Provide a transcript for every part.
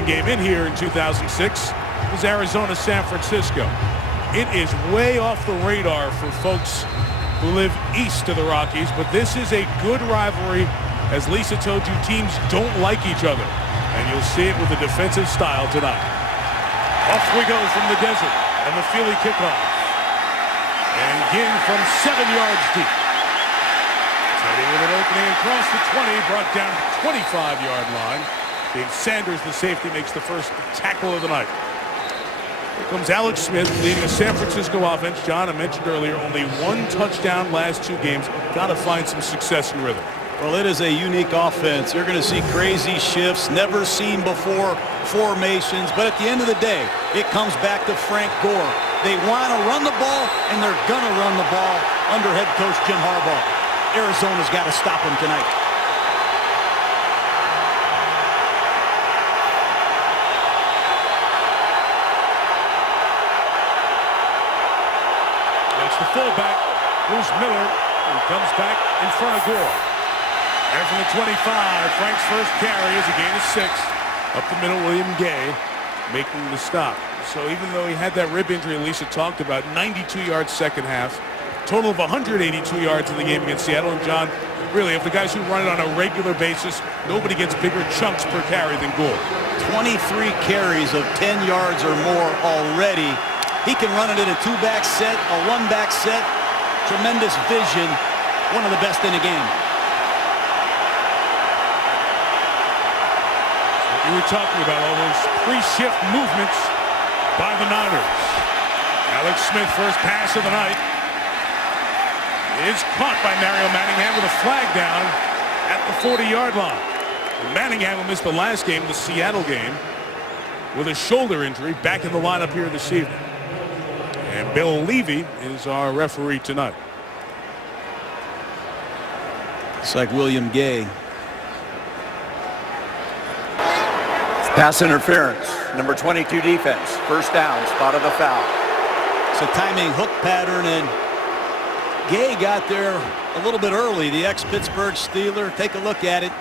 closing game in here in 2006 was Arizona-San Francisco. It is way off the radar for folks who live east of the Rockies, but this is a good rivalry. As Lisa told you, teams don't like each other, and you'll see it with the defensive style tonight. Off we go from the desert, and the Philly kickoff. And Ginn from 7 yards deep. Teddy with an opening across the 20, brought down to the 25-yard line. Dave Sanders, the safety, makes the first tackle of the night. Here comes Alex Smith leading a San Francisco offense. John, I mentioned earlier, only 1 touchdown last 2 games. Got to find some success in rhythm. Well, it is a unique offense. You're going to see crazy shifts, never seen before formations. But at the end of the day, it comes back to Frank Gore. They want to run the ball, and they're going to run the ball under head coach Jim Harbaugh. Arizona's got to stop him tonight. The fullback, Bruce Miller, who comes back in front of Gore. And from the 25, Frank's first carry is a gain of 6. Up the middle, William Gay making the stop. So even though he had that rib injury Lisa talked about, 92 yards second half, total of 182 yards in the game against Seattle. And John, really, if the guys who run it on a regular basis, nobody gets bigger chunks per carry than Gore. 23 carries of 10 yards or more already. He can run it in a 2-back set, a 1-back set. Tremendous vision. One of the best in the game. What you were talking about, all those pre-shift movements by the Niners. Alex Smith, first pass of the night, is caught by Mario Manningham with a flag down at the 40-yard line. Manningham missed the last game, the Seattle game, with a shoulder injury, back in the lineup here this evening. And Bill Levy is our referee tonight. It's like William Gay. Pass interference. Number 22 defense. First down. Spot of the foul. It's a timing hook pattern, and Gay got there a little bit early. The ex-Pittsburgh Steeler. Take a look at it.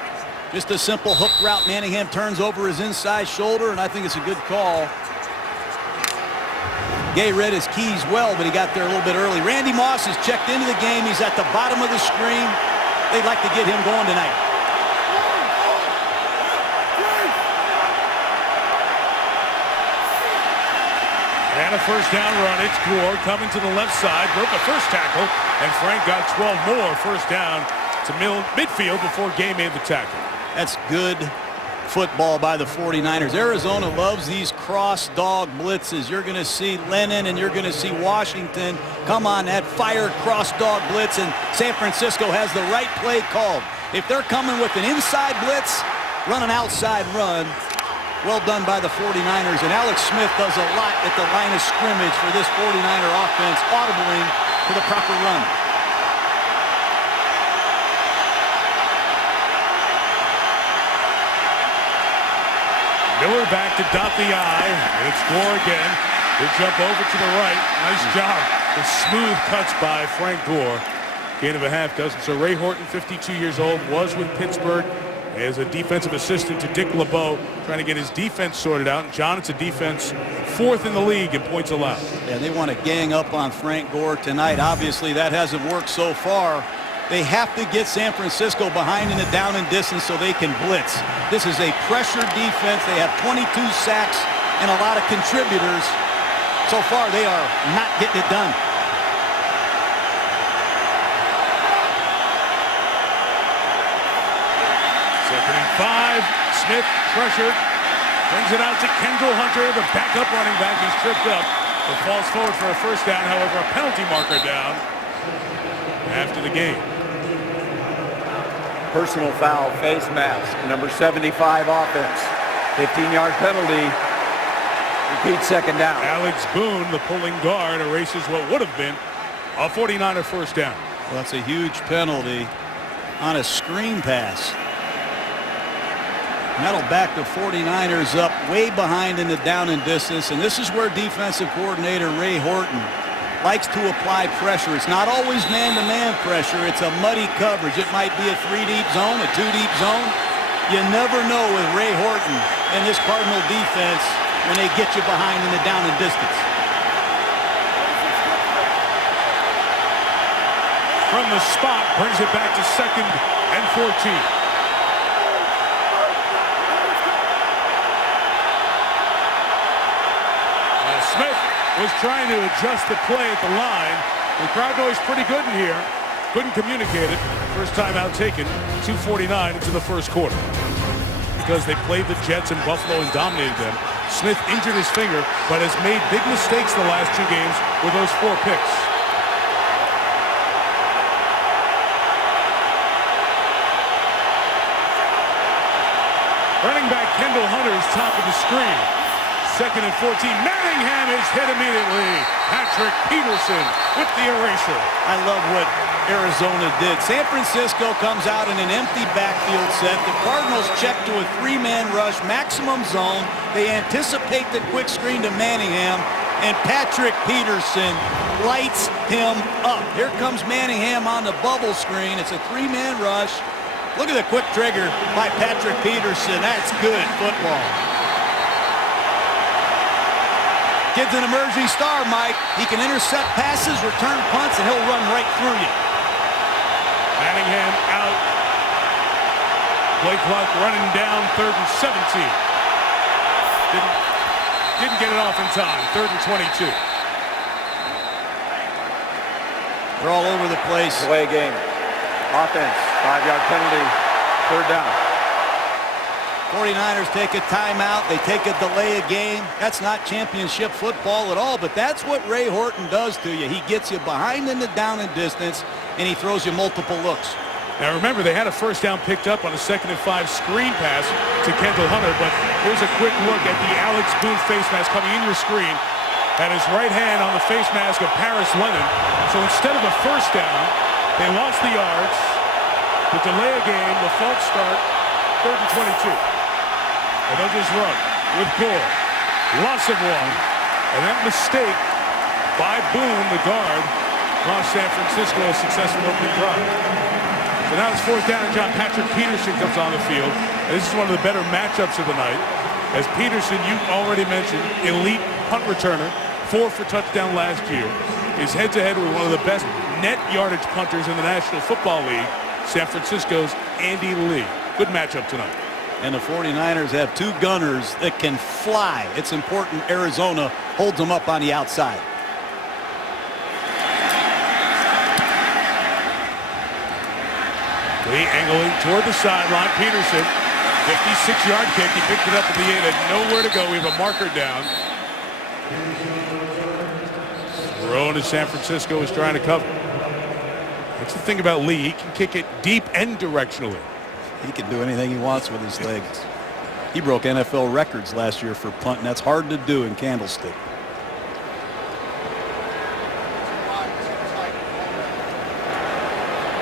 Just a simple hook route. Manningham turns over his inside shoulder, and I think it's a good call. Gay read his keys well, but he got there a little bit early. Randy Moss has checked into the game. He's at the bottom of the screen. They'd like to get him going tonight. And a first down run. It's Gore coming to the left side. Broke the first tackle, and Frank got 12 more. First down to midfield before Gay made the tackle. That's good football by the 49ers. Arizona loves these cross dog blitzes. You're going to see Lennon and you're going to see Washington come on that fire cross dog blitz, and San Francisco has the right play called. If they're coming with an inside blitz, run an outside run. Well done by the 49ers, and Alex Smith does a lot at the line of scrimmage for this 49er offense, audibling to the proper run. Miller back to dot the I, and it's Gore again. They jump over to the right. Nice job. The smooth cuts by Frank Gore. Gain of a half dozen. So Ray Horton, 52 years old, was with Pittsburgh as a defensive assistant to Dick LeBeau, trying to get his defense sorted out. And John, it's a defense 4th in the league in points allowed. Yeah, they want to gang up on Frank Gore tonight. Obviously, that hasn't worked so far. They have to get San Francisco behind in the down and distance so they can blitz. This is a pressure defense. They have 22 sacks and a lot of contributors. So far, they are not getting it done. Second and 5. Smith pressured. Brings it out to Kendall Hunter, the backup running back. He's tripped up, but falls forward for a first down. However, a penalty marker down after the game. Personal foul, face mask. Number 75 offense. 15-yard penalty. Repeat second down. Alex Boone, the pulling guard, erases what would have been a 49er first down. Well, that's a huge penalty on a screen pass. And that'll back the 49ers up way behind in the down and distance. And this is where defensive coordinator Ray Horton likes to apply pressure. It's not always man-to-man pressure. It's a muddy coverage. It might be a 3-deep zone, a 2-deep zone. You never know with Ray Horton in this Cardinal defense when they get you behind in the down and distance. From the spot, brings it back to 2nd and 14. Smith was trying to adjust the play at the line. The crowd noise pretty good in here. Couldn't communicate it. First time out taken, 2:49 into the first quarter. Because they played the Jets in Buffalo and dominated them. Smith injured his finger, but has made big mistakes the last 2 games with those 4 picks. Running back Kendall Hunter's top of the screen. 2nd and 14. Manningham is hit immediately. Patrick Peterson with the erasure. I love what Arizona did. San Francisco comes out in an empty backfield set. The Cardinals check to a 3-man rush, maximum zone. They anticipate the quick screen to Manningham, and Patrick Peterson lights him up. Here comes Manningham on the bubble screen. It's a 3-man rush. Look at the quick trigger by Patrick Peterson. That's good football. Kid's an emerging star, Mike. He can intercept passes, return punts, and he'll run right through you. Manningham out. Play clock running down, 3rd and 17. Didn't get it off in time. 3rd and 22. They're all over the place. Away game. Offense. 5-yard penalty. 3rd down. 49ers take a timeout. They take a delay of game. That's not championship football at all, but that's what Ray Horton does to you. He gets you behind in the down and distance, and he throws you multiple looks. Now remember, they had a 1st down picked up on a 2nd and 5 screen pass to Kendall Hunter, but here's a quick look at the Alex Boone face mask coming in your screen. Had his right hand on the face mask of Paris Lennon. So instead of a 1st down, they lost the yards. The delay of game, the false start, 3rd and 22. And they'll just run with Gore. Loss of 1. And that mistake by Boone, the guard, cost San Francisco a successful opening drive. So now it's 4th down, and John Patrick Peterson comes on the field. And this is one of the better matchups of the night. As Peterson, you already mentioned, elite punt returner, 4 for touchdown last year, is head-to-head with one of the best net yardage punters in the National Football League, San Francisco's Andy Lee. Good matchup tonight. And the 49ers have 2 gunners that can fly. It's important Arizona holds them up on the outside. Lee angling toward the sideline. Peterson, 56-yard kick. He picked it up at the 8. Had nowhere to go. We have a marker down. Throw to San Francisco is trying to cover. That's the thing about Lee. He can kick it deep and directionally. He can do anything he wants with his legs. He broke NFL records last year for punting. That's hard to do in Candlestick.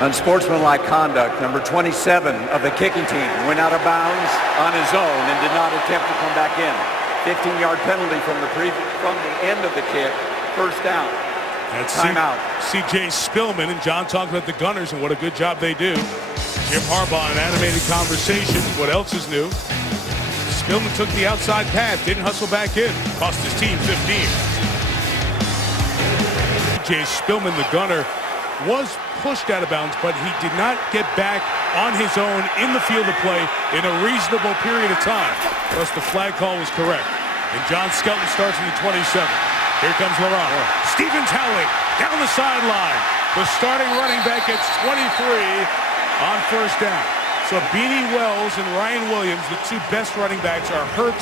Unsportsmanlike conduct. Number 27 of the kicking team went out of bounds on his own and did not attempt to come back in. 15-yard penalty from the end of the kick. 1st down. That's timeout. C.J. Spillman, and John talked about the Gunners and what a good job they do. Jim Harbaugh, an animated conversation. What else is new? Spillman took the outside path, didn't hustle back in. Cost his team 15. C.J. Spillman, the gunner, was pushed out of bounds, but he did not get back on his own in the field of play in a reasonable period of time. Thus, the flag call was correct. And John Skelton starts from the 27. Here comes Laurent. Stevens Howling down the sideline. The starting running back gets 23 on 1st down. So Beanie Wells and Ryan Williams, the 2 best running backs, are hurt.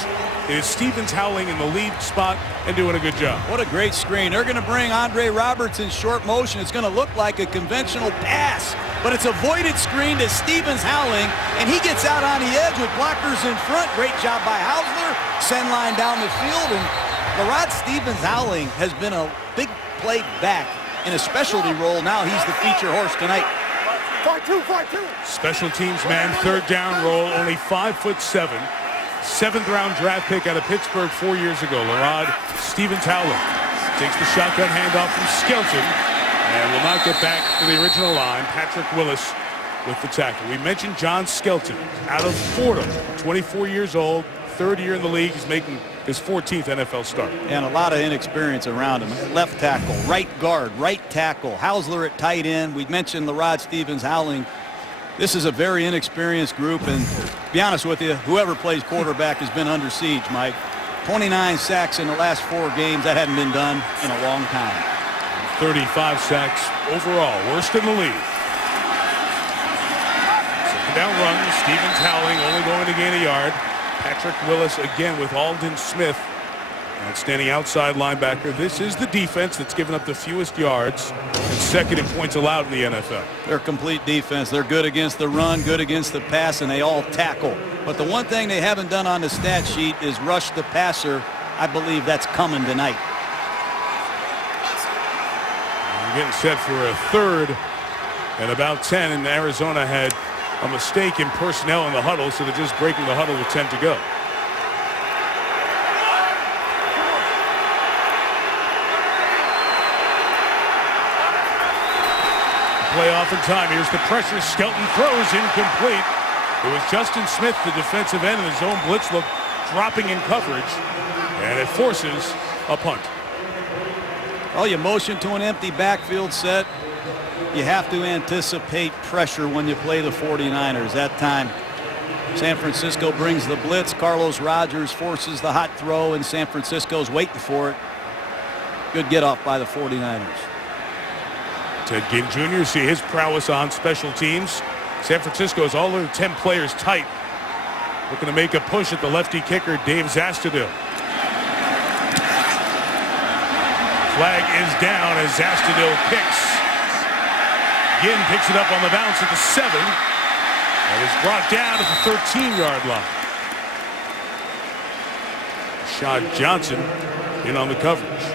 It is Stevens Howling in the lead spot and doing a good job. What a great screen. They're going to bring Andre Roberts in short motion. It's going to look like a conventional pass, but it's a voided screen to Stevens Howling, and he gets out on the edge with blockers in front. Great job by Hausler. Send line down the field, and Laurent Stevens Howling has been a big play back in a specialty role. Now he's the feature horse tonight. 5-2. Special teams man, 3rd down roll, only 5'7". 7th round draft pick out of Pittsburgh 4 years ago. Laurent Stevens Howling takes the shotgun handoff from Skelton and will not get back to the original line. Patrick Willis with the tackle. We mentioned John Skelton out of Fordham, 24 years old, third year in the league. He's making his 14th NFL start. And a lot of inexperience around him. Left tackle, right guard, right tackle. Hausler at tight end. We mentioned LaRod Stevens, Howling. This is a very inexperienced group, and to be honest with you, whoever plays quarterback has been under siege, Mike. 29 sacks in the last 4 games. That hadn't been done in a long time. 35 sacks overall, worst in the league. Second down run, Stevens Howling, only going to gain a yard. Patrick Willis again with Aldon Smith, outstanding outside linebacker. This is the defense that's given up the fewest yards and second in points allowed in the NFL. They're complete defense. They're good against the run, good against the pass, and they all tackle. But the one thing they haven't done on the stat sheet is rush the passer. I believe that's coming tonight. We're getting set for a third and about 10, and Arizona had a mistake in personnel in the huddle, so they're just breaking the huddle with 10 to go. Playoff in time. Here's the pressure. Skelton throws incomplete. It was Justin Smith, the defensive end, in his own blitz look, dropping in coverage, and it forces a punt. Well, you motion to an empty backfield set. You have to anticipate pressure when you play the 49ers. That time, San Francisco brings the blitz. Carlos Rogers forces the hot throw, and San Francisco's waiting for it. Good get off by the 49ers. Ted Ginn Jr. see his prowess on special teams. San Francisco is all of 10 players tight. Looking to make a push at the lefty kicker, Dave Zastudil. Flag is down as Zastudil kicks. Ginn picks it up on the bounce at the 7. And is brought down at the 13-yard line. Rashad Johnson in on the coverage.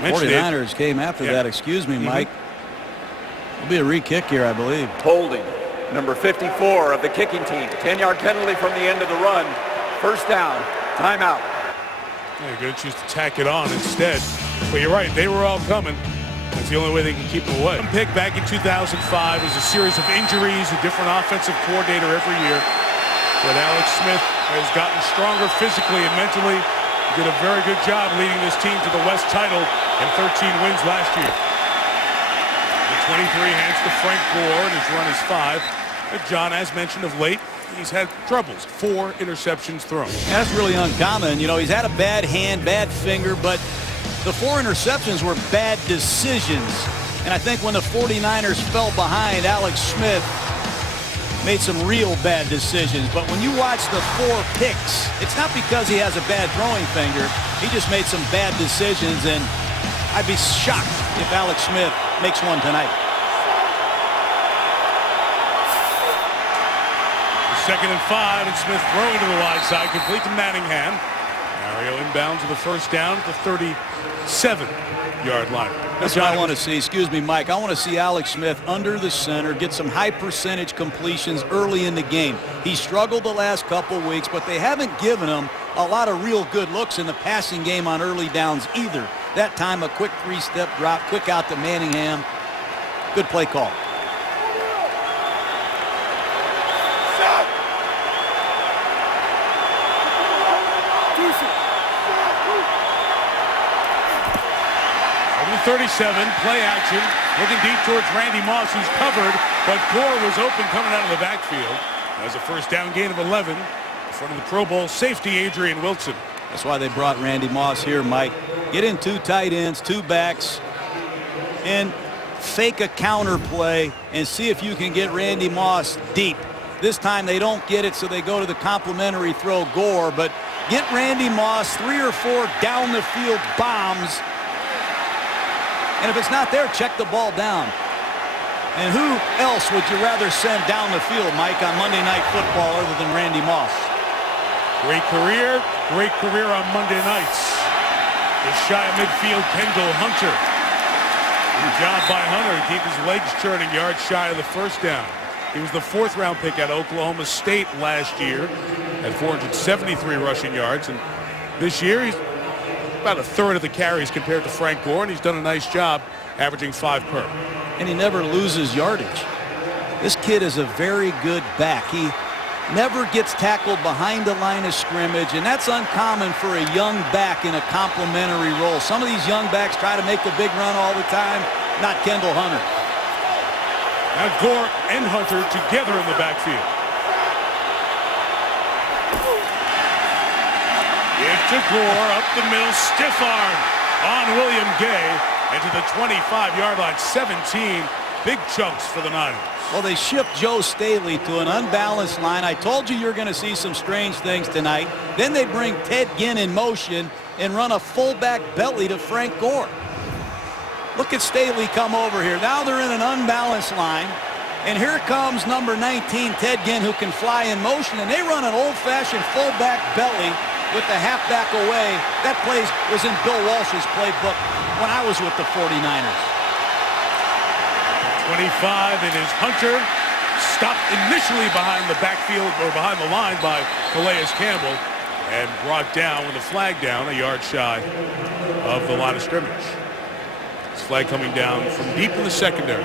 49ers came after that. Excuse me, Mike. It'll be a re-kick here, I believe. Holding. Number 54 of the kicking team. 10-yard penalty from the end of the run. First down. Timeout. Yeah, you're going to choose to tack it on instead. But you're right. They were all coming. That's the only way they can keep them away. One pick back in 2005 was a series of injuries, a different offensive coordinator every year. But Alex Smith has gotten stronger physically and mentally. He did a very good job leading this team to the West title and 13 wins last year. The 23 hands to Frank Gore, and his run is 5. But John, as mentioned of late, he's had troubles. 4 interceptions thrown. That's really uncommon. You know, he's had a bad hand, bad finger, but the 4 interceptions were bad decisions. And I think when the 49ers fell behind, Alex Smith made some real bad decisions. But when you watch the 4 picks, it's not because he has a bad throwing finger. He just made some bad decisions, and I'd be shocked if Alex Smith makes one tonight. Second and 5, and Smith throwing to the wide side, complete to Manningham. Mario inbounds with a first down at the 37-yard line. That's what I want to see. Excuse me, Mike. I want to see Alex Smith under the center, get some high percentage completions early in the game. He struggled the last couple weeks, but they haven't given him a lot of real good looks in the passing game on early downs either. That time, a quick 3-step drop, quick out to Manningham. Good play call. Over the 37, play action, looking deep towards Randy Moss, who's covered, but Gore was open coming out of the backfield. As a first down gain of 11 in front of the Pro Bowl safety Adrian Wilson. That's why they brought Randy Moss here, Mike. Get in 2 tight ends, 2 backs, and fake a counter play and see if you can get Randy Moss deep. This time they don't get it, so they go to the complimentary throw Gore, but get Randy Moss 3 or 4 down the field bombs. And if it's not there, check the ball down. And who else would you rather send down the field, Mike, on Monday Night Football other than Randy Moss? Great career on Monday nights. Just shy of midfield, Kendall Hunter. Good job by Hunter to keep his legs turning, yards shy of the first down. He was the 4th-round pick at Oklahoma State last year at 473 rushing yards. And this year, he's about a third of the carries compared to Frank Gore, and he's done a nice job averaging 5 per. And he never loses yardage. This kid is a very good back. never gets tackled behind the line of scrimmage, and that's uncommon for a young back in a complementary role. Some of these young backs try to make the big run all the time, not Kendall Hunter. Now Gore and Hunter together in the backfield. Give to Gore, up the middle, stiff arm on William Gay, and to the 25-yard line, 17 big chunks for the Niners. Well, they shift Joe Staley to an unbalanced line. I told you you're going to see some strange things tonight. Then they bring Ted Ginn in motion and run a fullback belly to Frank Gore. Look at Staley come over here. Now they're in an unbalanced line. And here comes number 19, Ted Ginn, who can fly in motion. And they run an old-fashioned fullback belly with the halfback away. That play was in Bill Walsh's playbook when I was with the 49ers. 25, and is Hunter stopped initially behind the backfield or behind the line by Calais Campbell and brought down with a flag down a yard shy of the line of scrimmage. This flag coming down from deep in the secondary.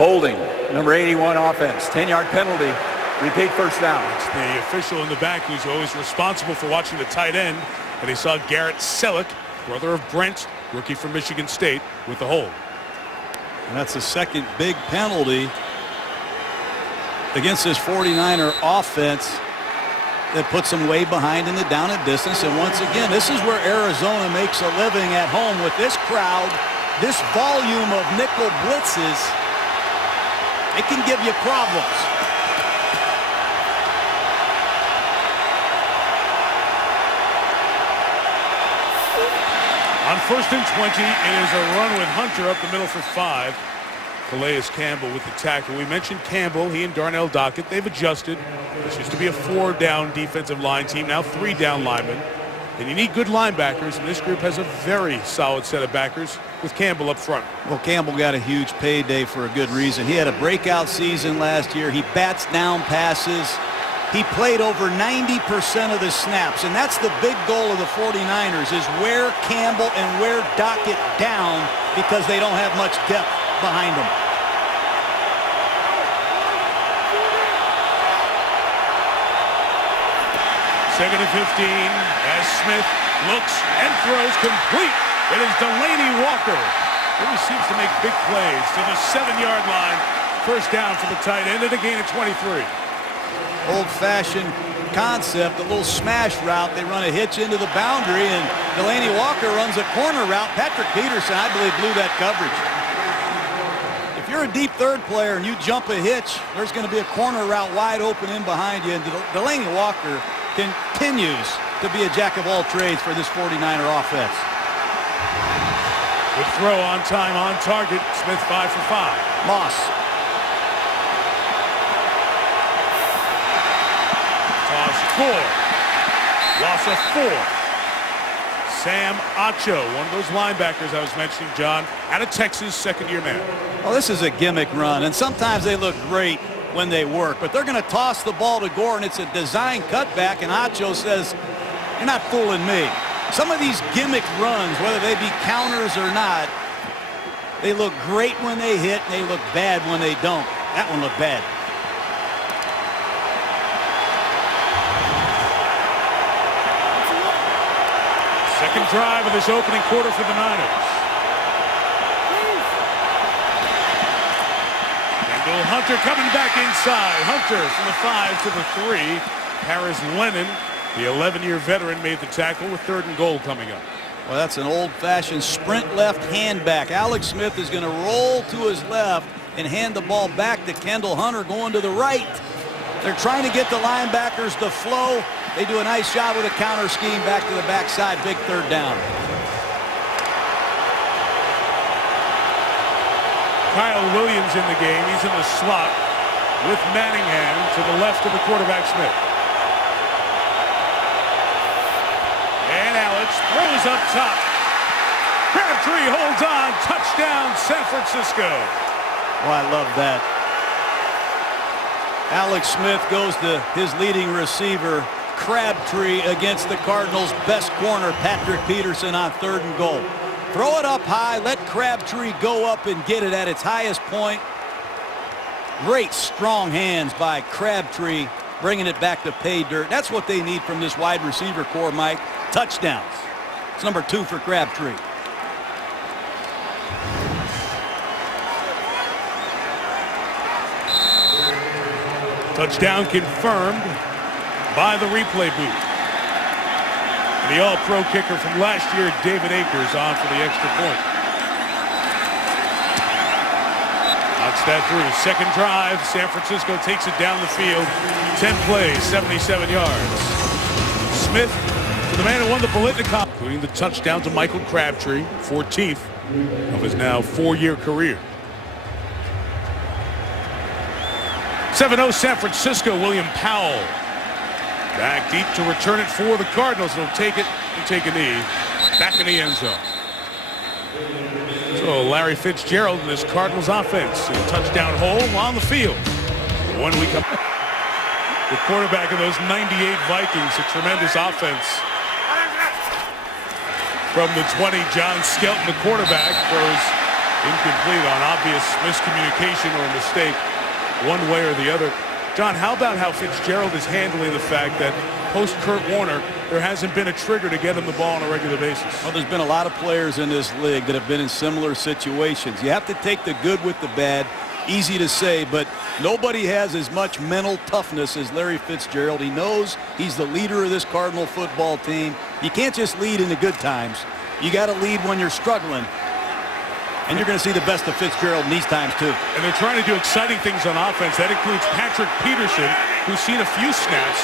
Holding, number 81 offense, 10-yard penalty, repeat first down. It's the official in the back who's always responsible for watching the tight end, and he saw Garrett Selleck, brother of Brent, rookie from Michigan State, with the hold. And that's the second big penalty against this 49er offense that puts them way behind in the down and distance. And once again, this is where Arizona makes a living at home with this crowd, this volume of nickel blitzes. It can give you problems. On 1st and 20, it is a run with Hunter up the middle for 5. Calais Campbell with the tackle. We mentioned Campbell, he and Darnell Dockett, they've adjusted. This used to be a 4-down defensive line team, now 3-down linemen. And you need good linebackers, and this group has a very solid set of backers with Campbell up front. Well, Campbell got a huge payday for a good reason. He had a breakout season last year. He bats down passes. He played over 90% of the snaps, and that's the big goal of the 49ers, is wear Campbell and wear Dockett down because they don't have much depth behind them. Second and 15 as Smith looks and throws complete. It is Delaney Walker. He seems to make big plays to the 7-yard line. First down for the tight end and a gain of 23. Old-fashioned concept, a little smash route. They run a hitch into the boundary, and Delaney Walker runs a corner route. Patrick Peterson, I believe, blew that coverage. If you're a deep third player and you jump a hitch, there's going to be a corner route wide open in behind you, and Delaney Walker continues to be a jack of all trades for this 49er offense. Good throw on time, on target. Smith 5 for 5. Moss. Toss 4. Loss of 4. Sam Acho, one of those linebackers I was mentioning, John, out of Texas, second-year man. Well, this is a gimmick run, and sometimes they look great when they work, but they're going to toss the ball to Gore, and it's a design cutback, and Acho says, "You're not fooling me." Some of these gimmick runs, whether they be counters or not, they look great when they hit, and they look bad when they don't. That one looked bad. Second drive of this opening quarter for the Niners. Kendall Hunter coming back inside. Hunter from the 5 to the 3. Paris Lennon, the 11-year veteran, made the tackle with 3rd and goal coming up. Well, that's an old-fashioned sprint left hand back. Alex Smith is going to roll to his left and hand the ball back to Kendall Hunter going to the right. They're trying to get the linebackers to flow. They do a nice job with a counter scheme back to the backside. Big 3rd down. Kyle Williams in the game. He's in the slot with Manningham to the left of the quarterback Smith. And Alex throws up top. Crabtree holds on. Touchdown, San Francisco. Oh, I love that. Alex Smith goes to his leading receiver, Crabtree, against the Cardinals' best corner, Patrick Peterson, on 3rd and goal. Throw it up high, let Crabtree go up and get it at its highest point. Great strong hands by Crabtree, bringing it back to pay dirt. That's what they need from this wide receiver core, Mike. Touchdowns. It's number 2 for Crabtree. Touchdown confirmed by the replay booth. The all-pro kicker from last year, David Akers, on for the extra point. Knocks that through. Second drive. San Francisco takes it down the field. 10 plays, 77 yards. Smith, the man who won the Biletnikoff, including the touchdown to Michael Crabtree, 14th of his now 4-year career. 7-0 San Francisco. William Powell back deep to return it for the Cardinals. They'll take it and take a knee. Back in the end zone. So Larry Fitzgerald in this Cardinals offense. A touchdown hole on the field. 1 week up. The quarterback of those 98 Vikings. A tremendous offense. From the 20, John Skelton, the quarterback, throws incomplete on obvious miscommunication or mistake, one way or the other. John, how about how Fitzgerald is handling the fact that post-Kurt Warner, there hasn't been a trigger to get him the ball on a regular basis? Well, there's been a lot of players in this league that have been in similar situations. You have to take the good with the bad. Easy to say, but nobody has as much mental toughness as Larry Fitzgerald. He knows he's the leader of this Cardinal football team. You can't just lead in the good times. You got to lead when you're struggling. And you're going to see the best of Fitzgerald in these times, too. And they're trying to do exciting things on offense. That includes Patrick Peterson, who's seen a few snaps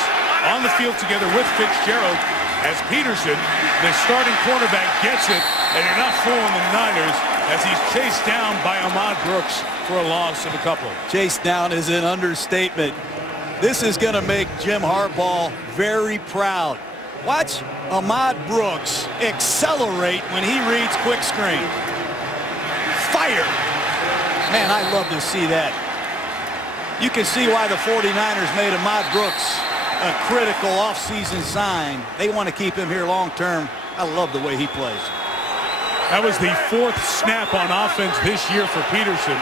on the field together with Fitzgerald, as Peterson, the starting cornerback, gets it, and you're not fooling the Niners as he's chased down by Ahmad Brooks for a loss of a couple. Chased down is an understatement. This is going to make Jim Harbaugh very proud. Watch Ahmad Brooks accelerate when he reads quick screen. Fire. Man, I love to see that. You can see why the 49ers made Ahmad Brooks a critical offseason sign. They want to keep him here long term. I love the way he plays. That was the 4th snap on offense this year for Peterson.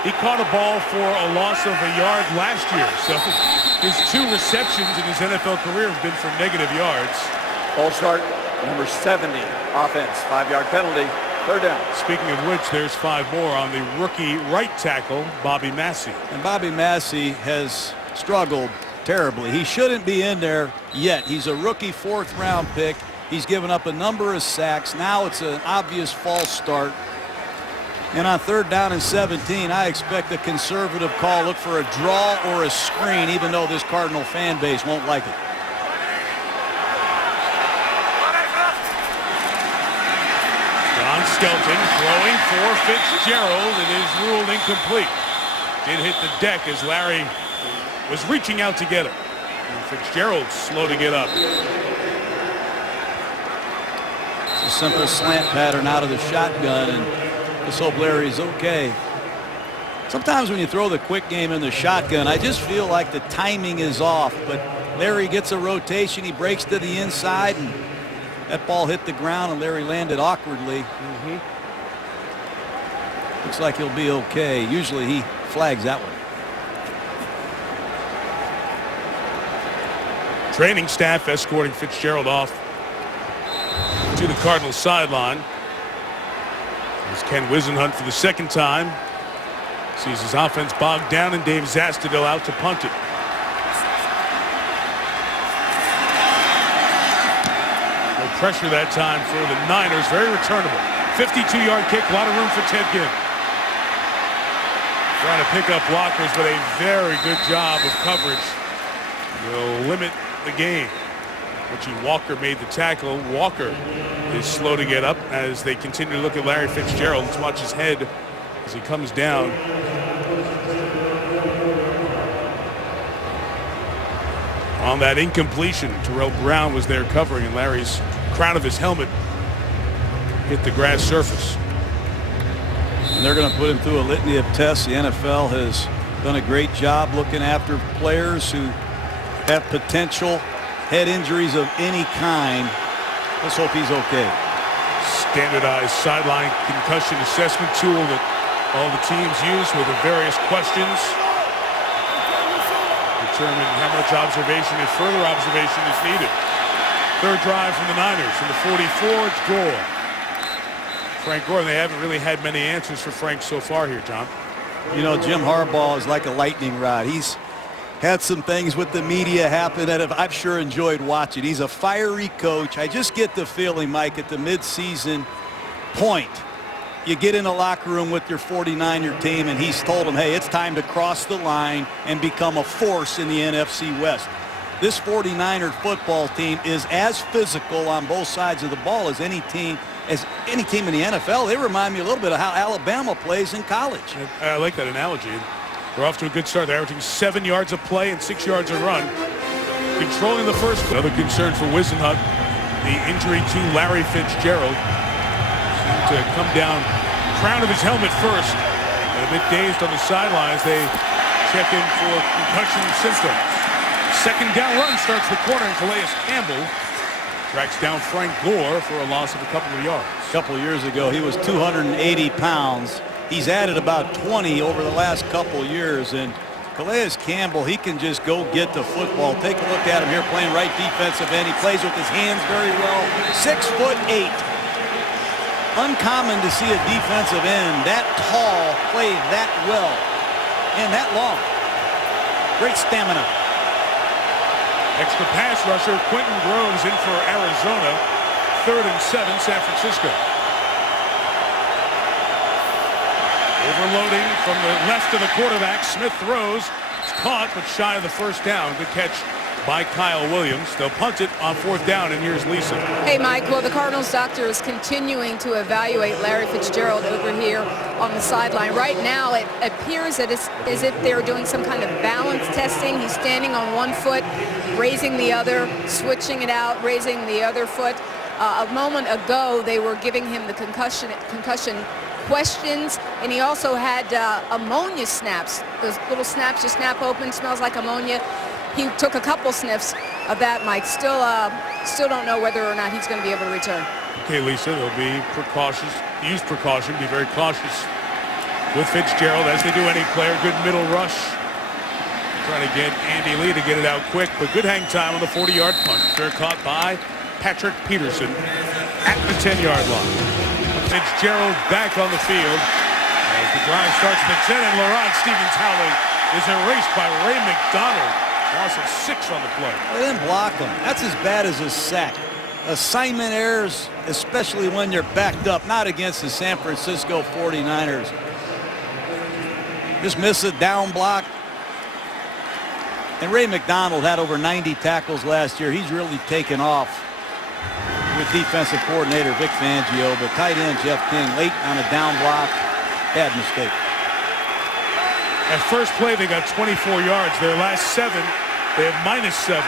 He caught a ball for a loss of a yard last year. So his 2 receptions in his NFL career have been for negative yards. Ball start, number 70, offense, 5-yard penalty, 3rd down. Speaking of which, there's 5 more on the rookie right tackle, Bobby Massey. And Bobby Massey has struggled terribly. He shouldn't be in there yet. He's a rookie 4th-round pick. He's given up a number of sacks. Now it's an obvious false start. And on 3rd down and 17, I expect a conservative call. Look for a draw or a screen, even though this Cardinal fan base won't like it. John Skelton throwing for Fitzgerald. It is ruled incomplete. Did hit the deck as Larry was reaching out to get it. And Fitzgerald slow to get up. It's a simple slant pattern out of the shotgun, and let's hope Larry's okay. Sometimes when you throw the quick game in the shotgun, I just feel like the timing is off. But Larry gets a rotation. He breaks to the inside, and that ball hit the ground, and Larry landed awkwardly. Looks like he'll be okay. Usually he flags that one. Training staff escorting Fitzgerald off to the Cardinals sideline. As Ken Wisenhunt for the 2nd time sees his offense bogged down, and Dave Zastudil out to punt it. No pressure that time for the Niners. Very returnable. 52-yard kick. A lot of room for Ted Ginn. Trying to pick up blockers, but a very good job of coverage will limit the game. Richie Walker made the tackle. Walker is slow to get up as they continue to look at Larry Fitzgerald. Let's watch his head as he comes down. On that incompletion, Terrell Brown was there covering, and Larry's crown of his helmet hit the grass surface. And they're going to put him through a litany of tests. The NFL has done a great job looking after players who have potential head injuries of any kind. Let's hope he's okay. Standardized sideline concussion assessment tool that all the teams use with the various questions. determine how much observation, if further observation is needed. Third drive from the Niners. From the 44, it's Gore. Frank Gore, they haven't really had many answers for Frank so far here, John. You know, Jim Harbaugh is like a lightning rod. He's had some things with the media happen that I've sure enjoyed watching. He's a fiery coach. I just get the feeling, Mike, at the midseason point, you get in the locker room with your 49er team, and he's told them, hey, it's time to cross the line and become a force in the NFC West. This 49er football team is as physical on both sides of the ball as any team in the NFL. They remind me a little bit of how Alabama plays in college. I like that analogy. They're off to a good start. They're averaging 7 yards of play and 6 yards of run. Controlling the first. Another concern for Whisenhunt, the injury to Larry Fitzgerald. Seemed to come down crown of his helmet first. And a bit dazed on the sidelines. They check in for concussion symptoms. Second down run starts the corner, and Calais Campbell tracks down Frank Gore for a loss of a couple of yards. A couple of years ago, he was 280 pounds. He's added about 20 over the last couple of years, and Calais Campbell, he can just go get the football. Take a look at him here playing right defensive end. He plays with his hands very well. 6'8". Uncommon to see a defensive end that tall play that well and that long. Great stamina. Extra pass rusher, Quentin Groves in for Arizona. 3rd and 7, San Francisco. Overloading from the left of the quarterback. Smith throws. It's caught, but shy of the first down. Good catch by Kyle Williams. They'll punt it on 4th down, and here's Lisa. Hey, Mike. Well, the Cardinals doctor is continuing to evaluate Larry Fitzgerald over here on the sideline. Right now, it appears that it's as if they're doing some kind of balance testing. He's standing on one foot, raising the other, switching it out, raising the other foot. A moment ago, they were giving him the concussion questions, and he also had ammonia snaps. Those little snaps you snap open, smells like ammonia. He took a couple sniffs of that, Mike. Still don't know whether or not he's going to be able to return. Okay, Lisa, they'll be precautious, use precaution, be very cautious with Fitzgerald, as they do any player. Good middle rush. Trying to get Andy Lee to get it out quick, but good hang time on the 40-yard punt. They're caught by Patrick Peterson at the 10-yard line. Fitzgerald back on the field as the drive starts at the 10, and Laurent Stevens-Howling is erased by Ray McDonald. Loss of 6 on the play. They didn't block him. That's as bad as a sack. Assignment errors, especially when you're backed up, not against the San Francisco 49ers. Just miss a down block. And Ray McDonald had over 90 tackles last year. He's really taken off with defensive coordinator Vic Fangio, but tight end Jeff King late on a down block. Bad mistake. At first play, they got 24 yards. Their last 7, they have -7.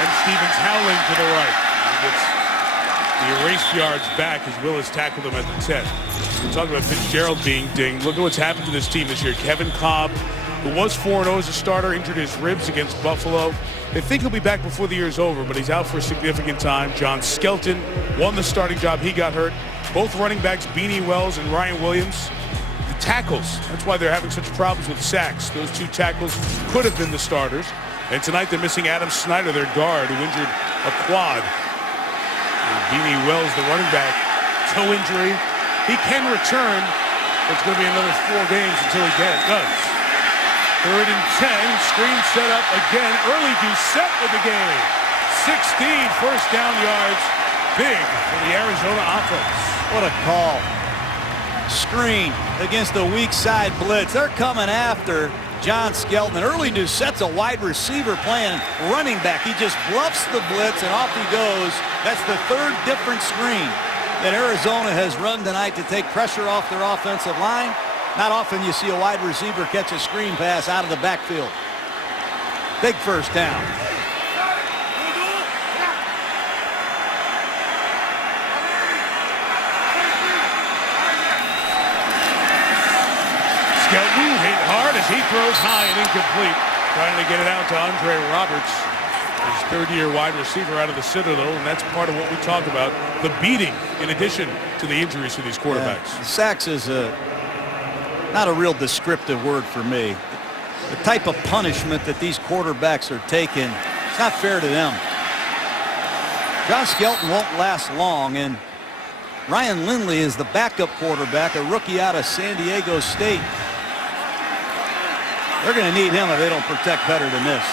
And Stevens-Howling to the right. He gets the erased yards back as Willis tackled him at the 10. We're talking about Fitzgerald being dinged. Look at what's happened to this team this year. Kevin Cobb, who was 4-0 as a starter, injured his ribs against Buffalo. They think he'll be back before the year's over, but he's out for a significant time. John Skelton won the starting job. He got hurt. Both running backs, Beanie Wells and Ryan Williams. The tackles, that's why they're having such problems with sacks. Those 2 tackles could have been the starters. And tonight they're missing Adam Snyder, their guard, who injured a quad. And Beanie Wells, the running back, toe injury. He can return, but it's going to be another 4 games until he does. 3rd and 10, screen set up again. Early Doucette with the game. 16 first down yards. Big for the Arizona offense. What a call. Screen against the weak side blitz. They're coming after John Skelton. And Early Doucette's a wide receiver playing running back. He just bluffs the blitz and off he goes. That's the 3rd different screen that Arizona has run tonight to take pressure off their offensive line. Not often you see a wide receiver catch a screen pass out of the backfield. Big first down. Skelton hit hard as he throws high and incomplete. Trying to get it out to Andre Roberts, his 3rd-year wide receiver out of the Citadel, and that's part of what we talk about, the beating in addition to the injuries to these quarterbacks. Sacks is not a real descriptive word for me. the type of punishment that these quarterbacks are taking, it's not fair to them. John Skelton won't last long, and Ryan Lindley is the backup quarterback, a rookie out of San Diego State. They're going to need him if they don't protect better than this.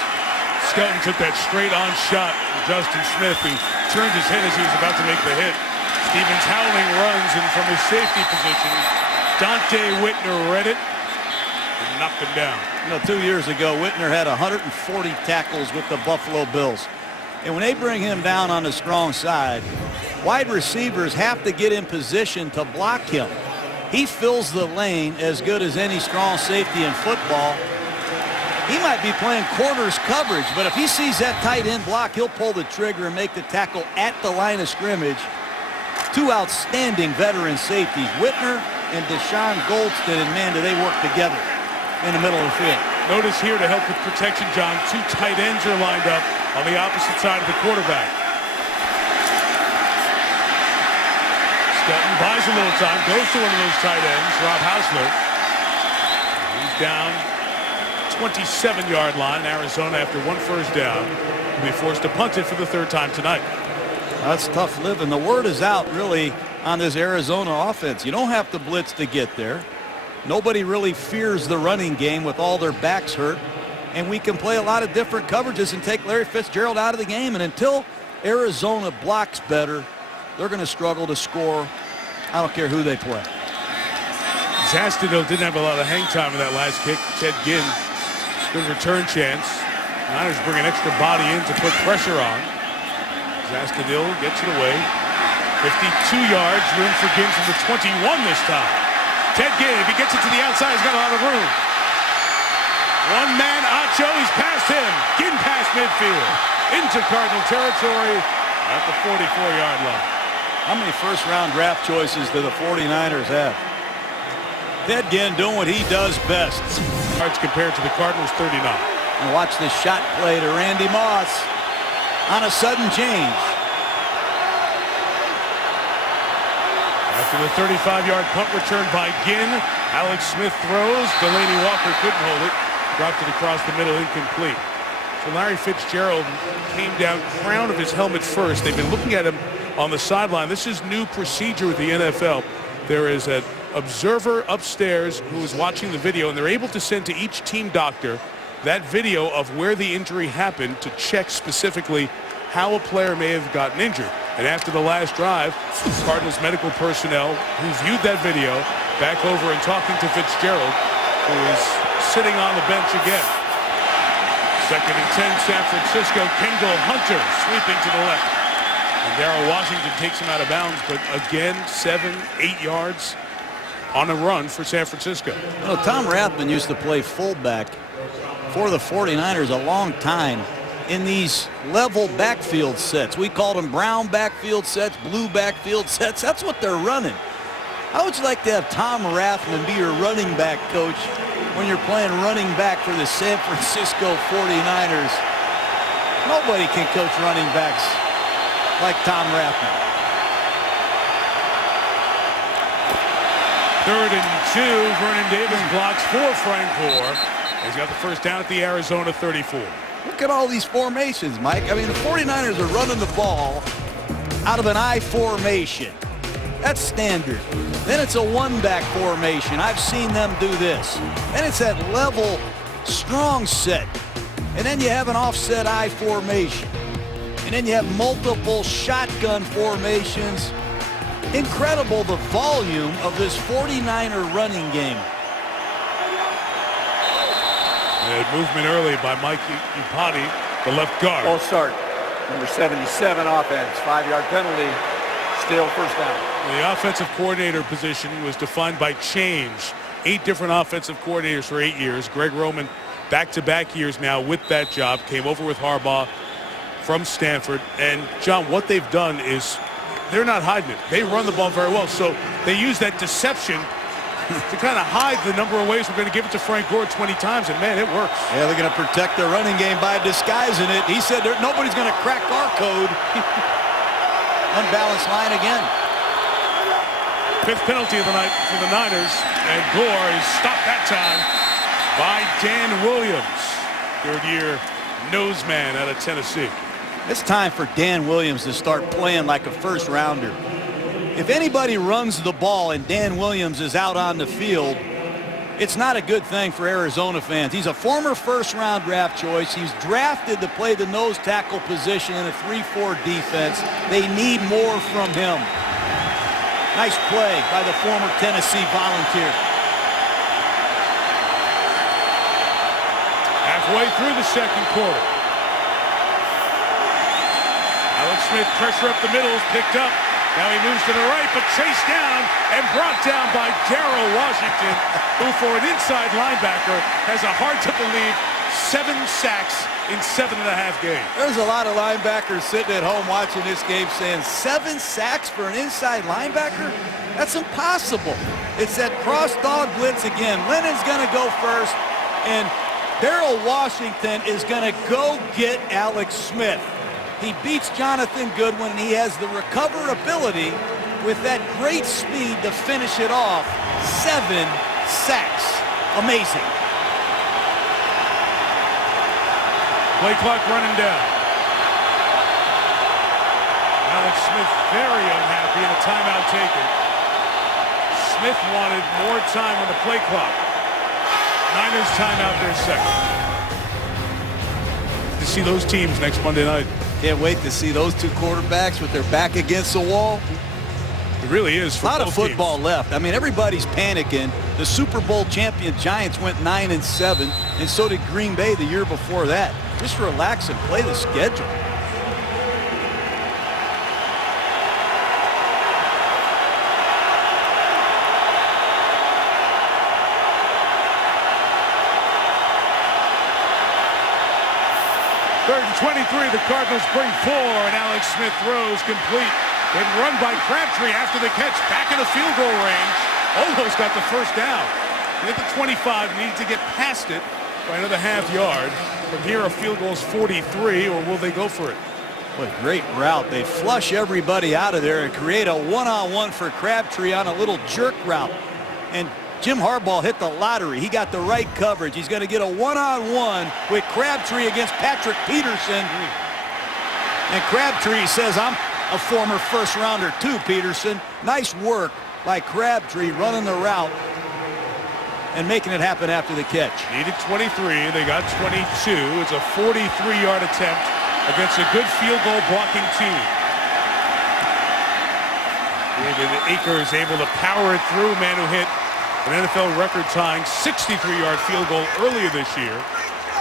Skelton took that straight-on shot from Justin Smith, who turned his head as he was about to make the hit. Stevens howling runs, and from his safety position, Dante Whitner read it and knocked him down. You know, 2 years ago, Whitner had 140 tackles with the Buffalo Bills. And when they bring him down on the strong side, wide receivers have to get in position to block him. He fills the lane as good as any strong safety in football. He might be playing quarters coverage, but if he sees that tight end block, he'll pull the trigger and make the tackle at the line of scrimmage. Two outstanding veteran safeties, Whitner and Deshaun Goldston, and man, do they work together in the middle of the field. Notice here to help with protection, John, two tight ends are lined up on the opposite side of the quarterback. Skelton buys a little time, goes to one of those tight ends, Rob Hausler. He's down 27-yard line. Arizona, after one first down, will be forced to punt it for the third time tonight. That's tough living. The word is out, really, on this Arizona offense. You don't have to blitz to get there. Nobody really fears the running game with all their backs hurt. And we can play a lot of different coverages and take Larry Fitzgerald out of the game. And until Arizona blocks better, they're going to struggle to score. I don't care who they play. Zastudil didn't have a lot of hang time in that last kick. Ted Ginn, good return chance. Niners bring an extra body in to put pressure on. Zastudil gets it away. 52 yards, room for Ginn from the 21 this time. Ted Ginn, if he gets it to the outside, he's got a lot of room. One man, Acho, he's past him. Ginn past midfield. Into Cardinal territory at the 44-yard line. How many first-round draft choices do the 49ers have? Ted Ginn doing what he does best. Yards compared to the Cardinals, 39. And watch this shot play to Randy Moss on a sudden change. After the 35-yard punt return by Ginn, Alex Smith throws. Delaney Walker couldn't hold it. Dropped it across the middle, incomplete. So Larry Fitzgerald came down, crown of his helmet first. They've been looking at him on the sideline. This is new procedure with the NFL. There is an observer upstairs who is watching the video, and they're able to send to each team doctor that video of where the injury happened to check specifically how a player may have gotten injured. And after the last drive, Cardinals medical personnel who viewed that video back over and talking to Fitzgerald, who is sitting on the bench again. Second and 10, San Francisco. Kendall Hunter sweeping to the left. And Darrell Washington takes him out of bounds, but again, 7-8 yards on a run for San Francisco. You know, Tom Rathman used to play fullback for the 49ers a long time in these level backfield sets. We called them brown backfield sets, blue backfield sets. That's what they're running. How would you like to have Tom Rathman be your running back coach when you're playing running back for the San Francisco 49ers? Nobody can coach running backs like Tom Rathman. 3rd and 2. Vernon Davis blocks for Frank Gore. He's got the first down at the Arizona 34. Look at all these formations, Mike. I mean, the 49ers are running the ball out of an I formation. That's standard. Then it's a one-back formation. I've seen them do this. Then it's that level, strong set. And then you have an offset I formation. And then you have multiple shotgun formations. Incredible the volume of this 49er running game. Movement early by Mike Iupati, the left guard. False start. Number 77 offense. 5-yard penalty. Still first down. The offensive coordinator position was defined by change. 8 different offensive coordinators for 8 years. Greg Roman, back-to-back years now with that job, came over with Harbaugh from Stanford. And, John, what they've done is they're not hiding it. They run the ball very well. So they use that deception to kind of hide the number of ways we're going to give it to Frank Gore 20 times, and, man, it works. Yeah, they're going to protect their running game by disguising it. He said nobody's going to crack our code. Unbalanced line again. 5th penalty of the night for the Niners, and Gore is stopped that time by Dan Williams, third-year noseman out of Tennessee. It's time for Dan Williams to start playing like a first-rounder. If anybody runs the ball and Dan Williams is out on the field, it's not a good thing for Arizona fans. He's a former first-round draft choice. He's drafted to play the nose tackle position in a 3-4 defense. They need more from him. Nice play by the former Tennessee Volunteer. Halfway through the second quarter. Alex Smith, pressure up the middle, is picked up. Now he moves to the right, but chased down and brought down by Darrell Washington, who for an inside linebacker has a hard-to-believe 7 sacks in 7.5 games. There's a lot of linebackers sitting at home watching this game saying 7 sacks for an inside linebacker? That's impossible. It's that cross dog blitz again. Lennon's going to go first, and Darrell Washington is going to go get Alex Smith. He beats Jonathan Goodwin, and he has the recoverability with that great speed to finish it off. 7 sacks. Amazing. Play clock running down. Alex Smith very unhappy, and a timeout taken. Smith wanted more time on the play clock. Niners timeout their second. To see those teams next Monday night. Can't wait to see those two quarterbacks with their back against the wall. It really is for a lot of both football teams. left. I mean, everybody's panicking. The Super Bowl champion Giants went 9-7, and so did Green Bay the year before that. Just relax and play the schedule. Third and 23, the Cardinals bring 4, and Alex Smith throws complete. And run by Crabtree after the catch, back in the field goal range. Almost got the first down. He hit the 25, needs to get past it by another half yard. From here, a field goal is 43, or will they go for it? What a great route. They flush everybody out of there and create a one-on-one for Crabtree on a little jerk route. And Jim Harbaugh hit the lottery. He got the right coverage. He's going to get a one-on-one with Crabtree against Patrick Peterson. And Crabtree says, I'm a former first-rounder too, Peterson. Nice work by Crabtree running the route and making it happen after the catch. Needed 23. They got 22. It's a 43-yard attempt against a good field goal blocking team. David Akers able to power it through. Man who hit an NFL record-tying 63-yard field goal earlier this year.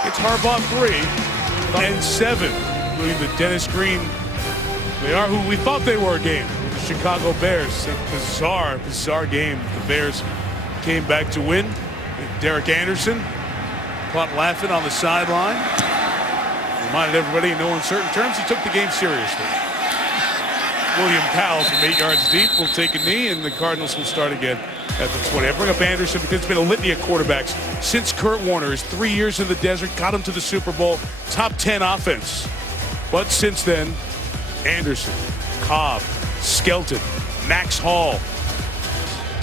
It's Harbaugh 3 and 7. Including the Dennis Green. They are who we thought they were game. The Chicago Bears. A bizarre game. The Bears came back to win. Derek Anderson caught laughing on the sideline. Reminded everybody in no uncertain terms he took the game seriously. William Powell from 8 yards deep will take a knee, and the Cardinals will start again at the 20. I bring up Anderson because it's been a litany of quarterbacks since Kurt Warner. His 3 years in the desert got him to the Super Bowl. Top 10 offense. But since then, Anderson, Cobb, Skelton, Max Hall,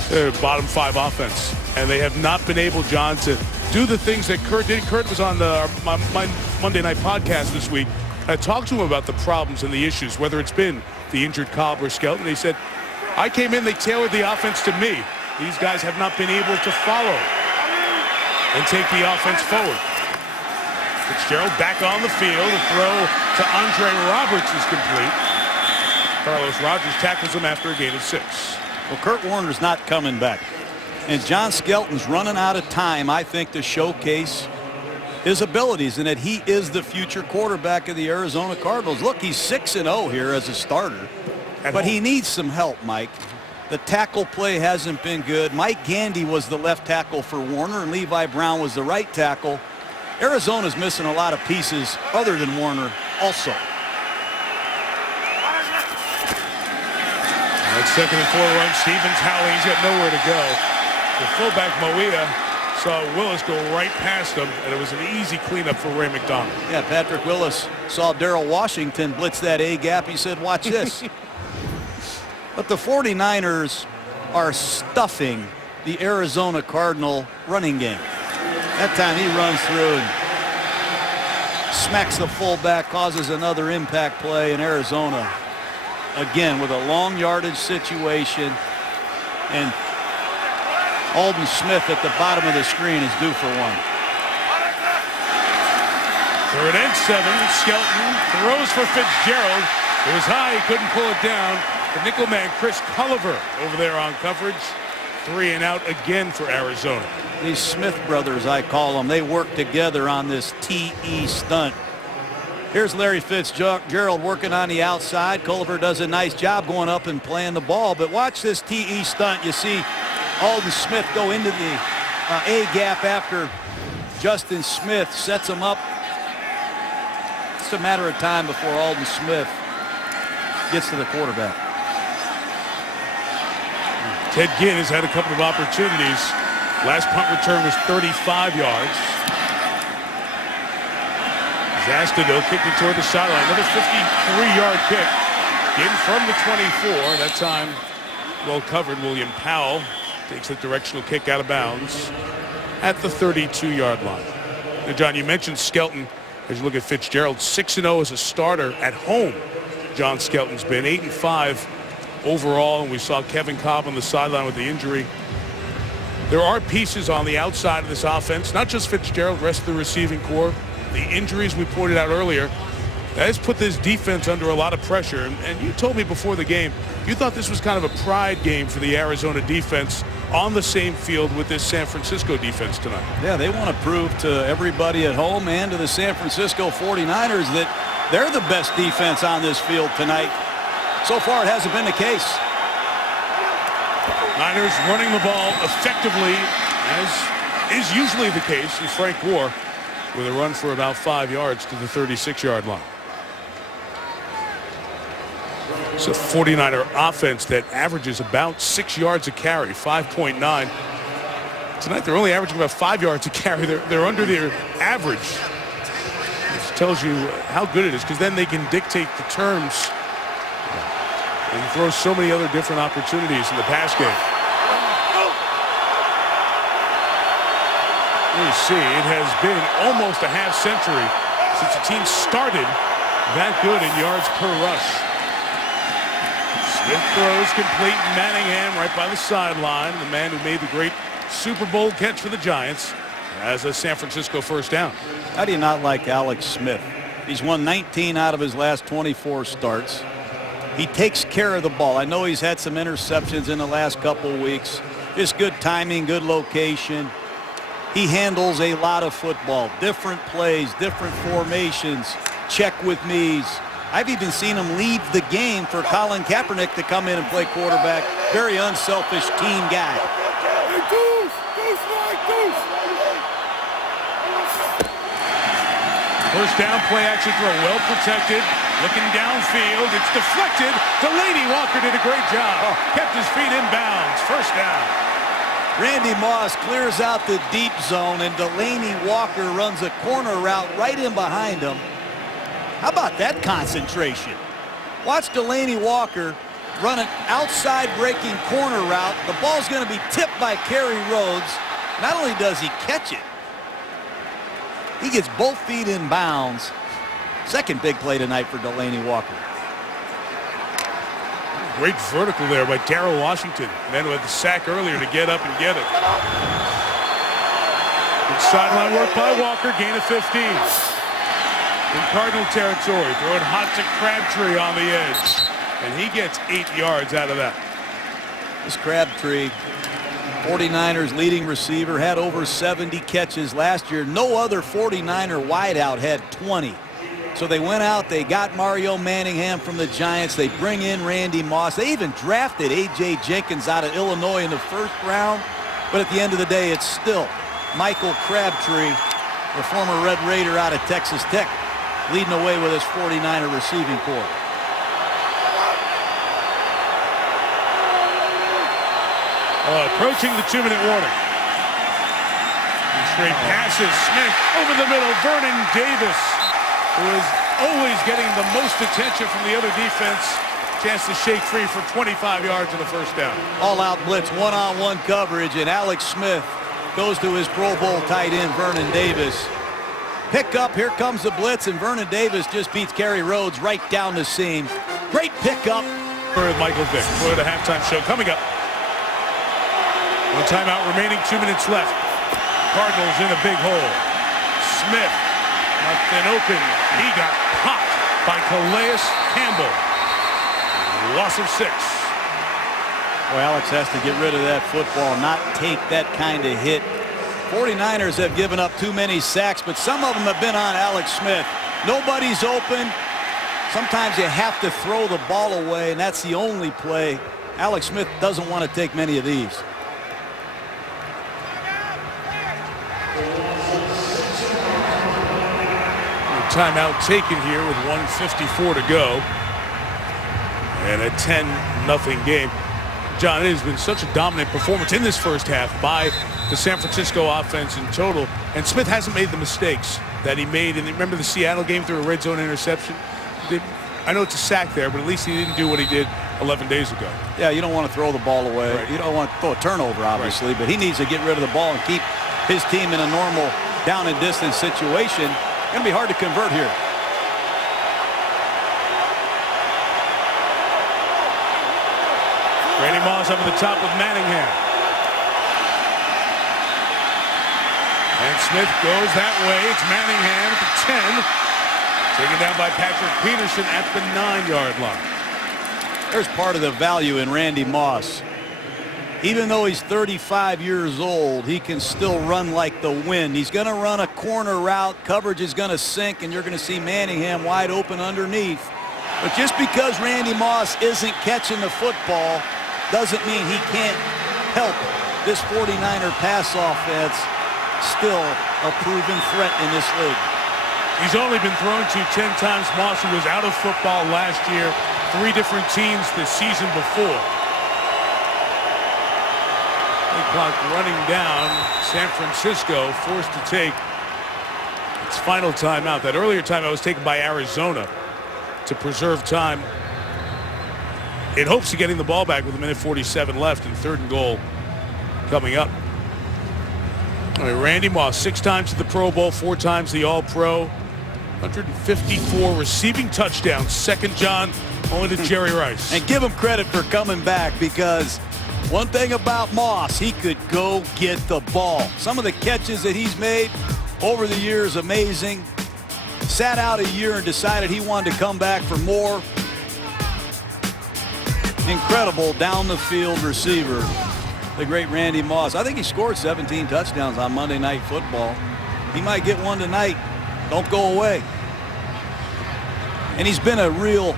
they're bottom 5 offense. And they have not been able, John, to do the things that Kurt did. Kurt was on my Monday night podcast this week. I talked to him about the problems and the issues, whether it's been the injured Cobb or Skelton. He said, I came in, they tailored the offense to me. These guys have not been able to follow and take the offense forward. Fitzgerald back on the field. A throw to Andre Roberts is complete. Carlos Rogers tackles him after a gain of 6. Well, Kurt Warner's not coming back. And John Skelton's running out of time, I think, to showcase his abilities and that he is the future quarterback of the Arizona Cardinals. Look, he's 6-0 here as a starter. But he needs some help, Mike. The tackle play hasn't been good. Mike Gandy was the left tackle for Warner, and Levi Brown was the right tackle. Arizona's missing a lot of pieces other than Warner also. That second and 4 run, Stevens howling. He's got nowhere to go. The fullback, Moia, saw Willis go right past him, and it was an easy cleanup for Ray McDonald. Yeah, Patrick Willis saw Darrell Washington blitz that A-gap. He said, watch this. But the 49ers are stuffing the Arizona Cardinal running game. That time he runs through and smacks the fullback, causes another impact play in Arizona. Again, with a long yardage situation, and Alden Smith at the bottom of the screen is due for one. 3rd and 7. Skelton throws for Fitzgerald. It was high. He couldn't pull it down. The nickel man, Chris Culliver, over there on coverage. 3 and out again for Arizona. These Smith brothers, I call them, they work together on this TE stunt. Here's Larry Fitzgerald working on the outside. Culliver does a nice job going up and playing the ball. But watch this TE stunt. You see Alden Smith go into the A gap after Justin Smith sets him up. It's a matter of time before Alden Smith gets to the quarterback. Ted Ginn has had a couple of opportunities. Last punt return was 35 yards. He's asked to go, kicking toward the sideline. Another 53-yard kick. Ginn from the 24. That time well covered. William Powell takes the directional kick out of bounds at the 32-yard line. Now, John, you mentioned Skelton. As you look at Fitzgerald, 6-0 as a starter at home. John Skelton's been 8-5 overall, and we saw Kevin Cobb on the sideline with the injury. There are pieces on the outside of this offense, not just Fitzgerald, rest of the receiving core. The injuries we pointed out earlier, that has put this defense under a lot of pressure. And you told me before the game, you thought this was kind of a pride game for the Arizona defense on the same field with this San Francisco defense tonight. Yeah, they want to prove to everybody at home and to the San Francisco 49ers that they're the best defense on this field tonight. So far, it hasn't been the case. Niners running the ball effectively, as is usually the case, with Frank Gore with a run for about 5 yards to the 36-yard line. It's a 49er offense that averages about 6 yards a carry, 5.9. Tonight they're only averaging about 5 yards a carry. They're under their average. This tells you how good it is, because then they can dictate the terms and throw so many other different opportunities in the pass game. You see, it has been almost a half century since the team started that good in yards per rush. Smith throws complete. Manningham right by the sideline. The man who made the great Super Bowl catch for the Giants as a San Francisco first down. How do you not like Alex Smith? He's won 19 out of his last 24 starts. He takes care of the ball. I know he's had some interceptions in the last couple of weeks. Just good timing, good location. He handles a lot of football. Different plays, different formations, check with me's. I've even seen him leave the game for Colin Kaepernick to come in and play quarterback. Very unselfish team guy. First down, play action throw, well protected. Looking downfield, it's deflected. Delaney Walker did a great job. Kept his feet in bounds. First down. Randy Moss clears out the deep zone, and Delaney Walker runs a corner route right in behind him. How about that concentration? Watch Delaney Walker run an outside breaking corner route. The ball's going to be tipped by Kerry Rhodes. Not only does he catch it, he gets both feet in bounds. Second big play tonight for Delaney Walker. Great vertical there by Darrell Washington. And then with the sack earlier to get up and get it. Good sideline work by Walker, gain of 15. In Cardinal territory, throwing hot to Crabtree on the edge. And he gets 8 yards out of that. This Crabtree, 49ers leading receiver, had over 70 catches last year. No other 49er wideout had 20. So they went out, they got Mario Manningham from the Giants. They bring in Randy Moss. They even drafted A.J. Jenkins out of Illinois in the first round. But at the end of the day, it's still Michael Crabtree, the former Red Raider out of Texas Tech, leading away with his 49er receiving corps. Approaching the 2-minute warning. Straight passes. Smith over the middle. Vernon Davis, who is always getting the most attention from the other defense. Chance to shake free for 25 yards and a first down. All-out blitz, one-on-one coverage, and Alex Smith goes to his Pro Bowl tight end, Vernon Davis. Pick up, here comes the blitz, and Vernon Davis just beats Kerry Rhodes right down the seam. Great pickup. For Michael Vick for the halftime show coming up. One timeout remaining, 2 minutes left. Cardinals in a big hole. Smith left and open. He got popped by Calais Campbell. Loss of 6. Well, Alex has to get rid of that football, not take that kind of hit. 49ers have given up too many sacks, but some of them have been on Alex Smith. Nobody's open. Sometimes you have to throw the ball away, and that's the only play. Alex Smith doesn't want to take many of these. Timeout taken here with 1:54 to go. And a 10-0 game. John, it has been such a dominant performance in this first half by the San Francisco offense in total. And Smith hasn't made the mistakes that he made. And remember the Seattle game through a red zone interception? I know it's a sack there, but at least he didn't do what he did 11 days ago. Yeah, you don't want to throw the ball away. Right. You don't want to throw a turnover, obviously, but he needs to get rid of the ball and keep his team in a normal down and distance situation. Going to be hard to convert here. Randy Moss up at the top with Manningham. And Smith goes that way. It's Manningham at the 10. Taken down by Patrick Peterson at the 9-yard line. There's part of the value in Randy Moss. Even though he's 35 years old, he can still run like the wind. He's going to run a corner route. Coverage is going to sink, and you're going to see Manningham wide open underneath. But just because Randy Moss isn't catching the football doesn't mean he can't help this 49er pass offense. Still a proven threat in this league. He's only been thrown to 10 times. Moss, who was out of football last year, 3 different teams the season before. Clock running down. San Francisco forced to take its final timeout. That earlier timeout was taken by Arizona to preserve time in hopes of getting the ball back with 1:47 left and 3rd and goal coming up. All right, Randy Moss, 6 times to the Pro Bowl, 4 times the All-Pro, 154 receiving touchdowns. Second, John, only to Jerry Rice. And give him credit for coming back, because one thing about Moss, he could go get the ball. Some of the catches that he's made over the years, amazing. Sat out a year and decided he wanted to come back for more. Incredible down the field receiver, the great Randy Moss. I think he scored 17 touchdowns on Monday Night Football. He might get one tonight. Don't go away. And he's been a real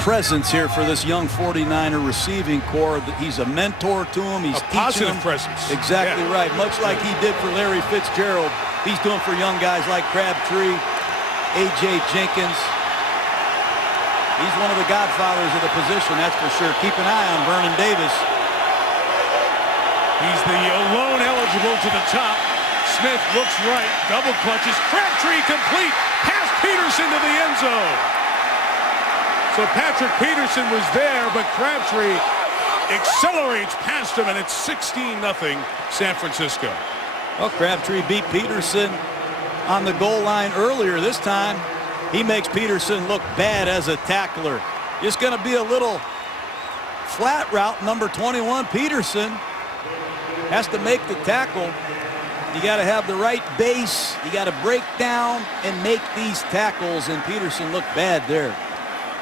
presence here for this young 49er receiving core. He's a mentor to him. He's a positive teaching them. presence. Exactly right. Much like he did for Larry Fitzgerald, he's doing for young guys like Crabtree, A.J. Jenkins. He's one of the godfathers of the position, that's for sure. Keep an eye on Vernon Davis. He's the alone eligible to the top. Smith looks right, double clutches. Crabtree complete. Pass Peterson to the end zone. So Patrick Peterson was there, but Crabtree accelerates past him, and it's 16-0 San Francisco. Well, Crabtree beat Peterson on the goal line earlier. This time, he makes Peterson look bad as a tackler. It's going to be a little flat route. Number 21, Peterson, has to make the tackle. You got to have the right base. You got to break down and make these tackles, and Peterson looked bad there.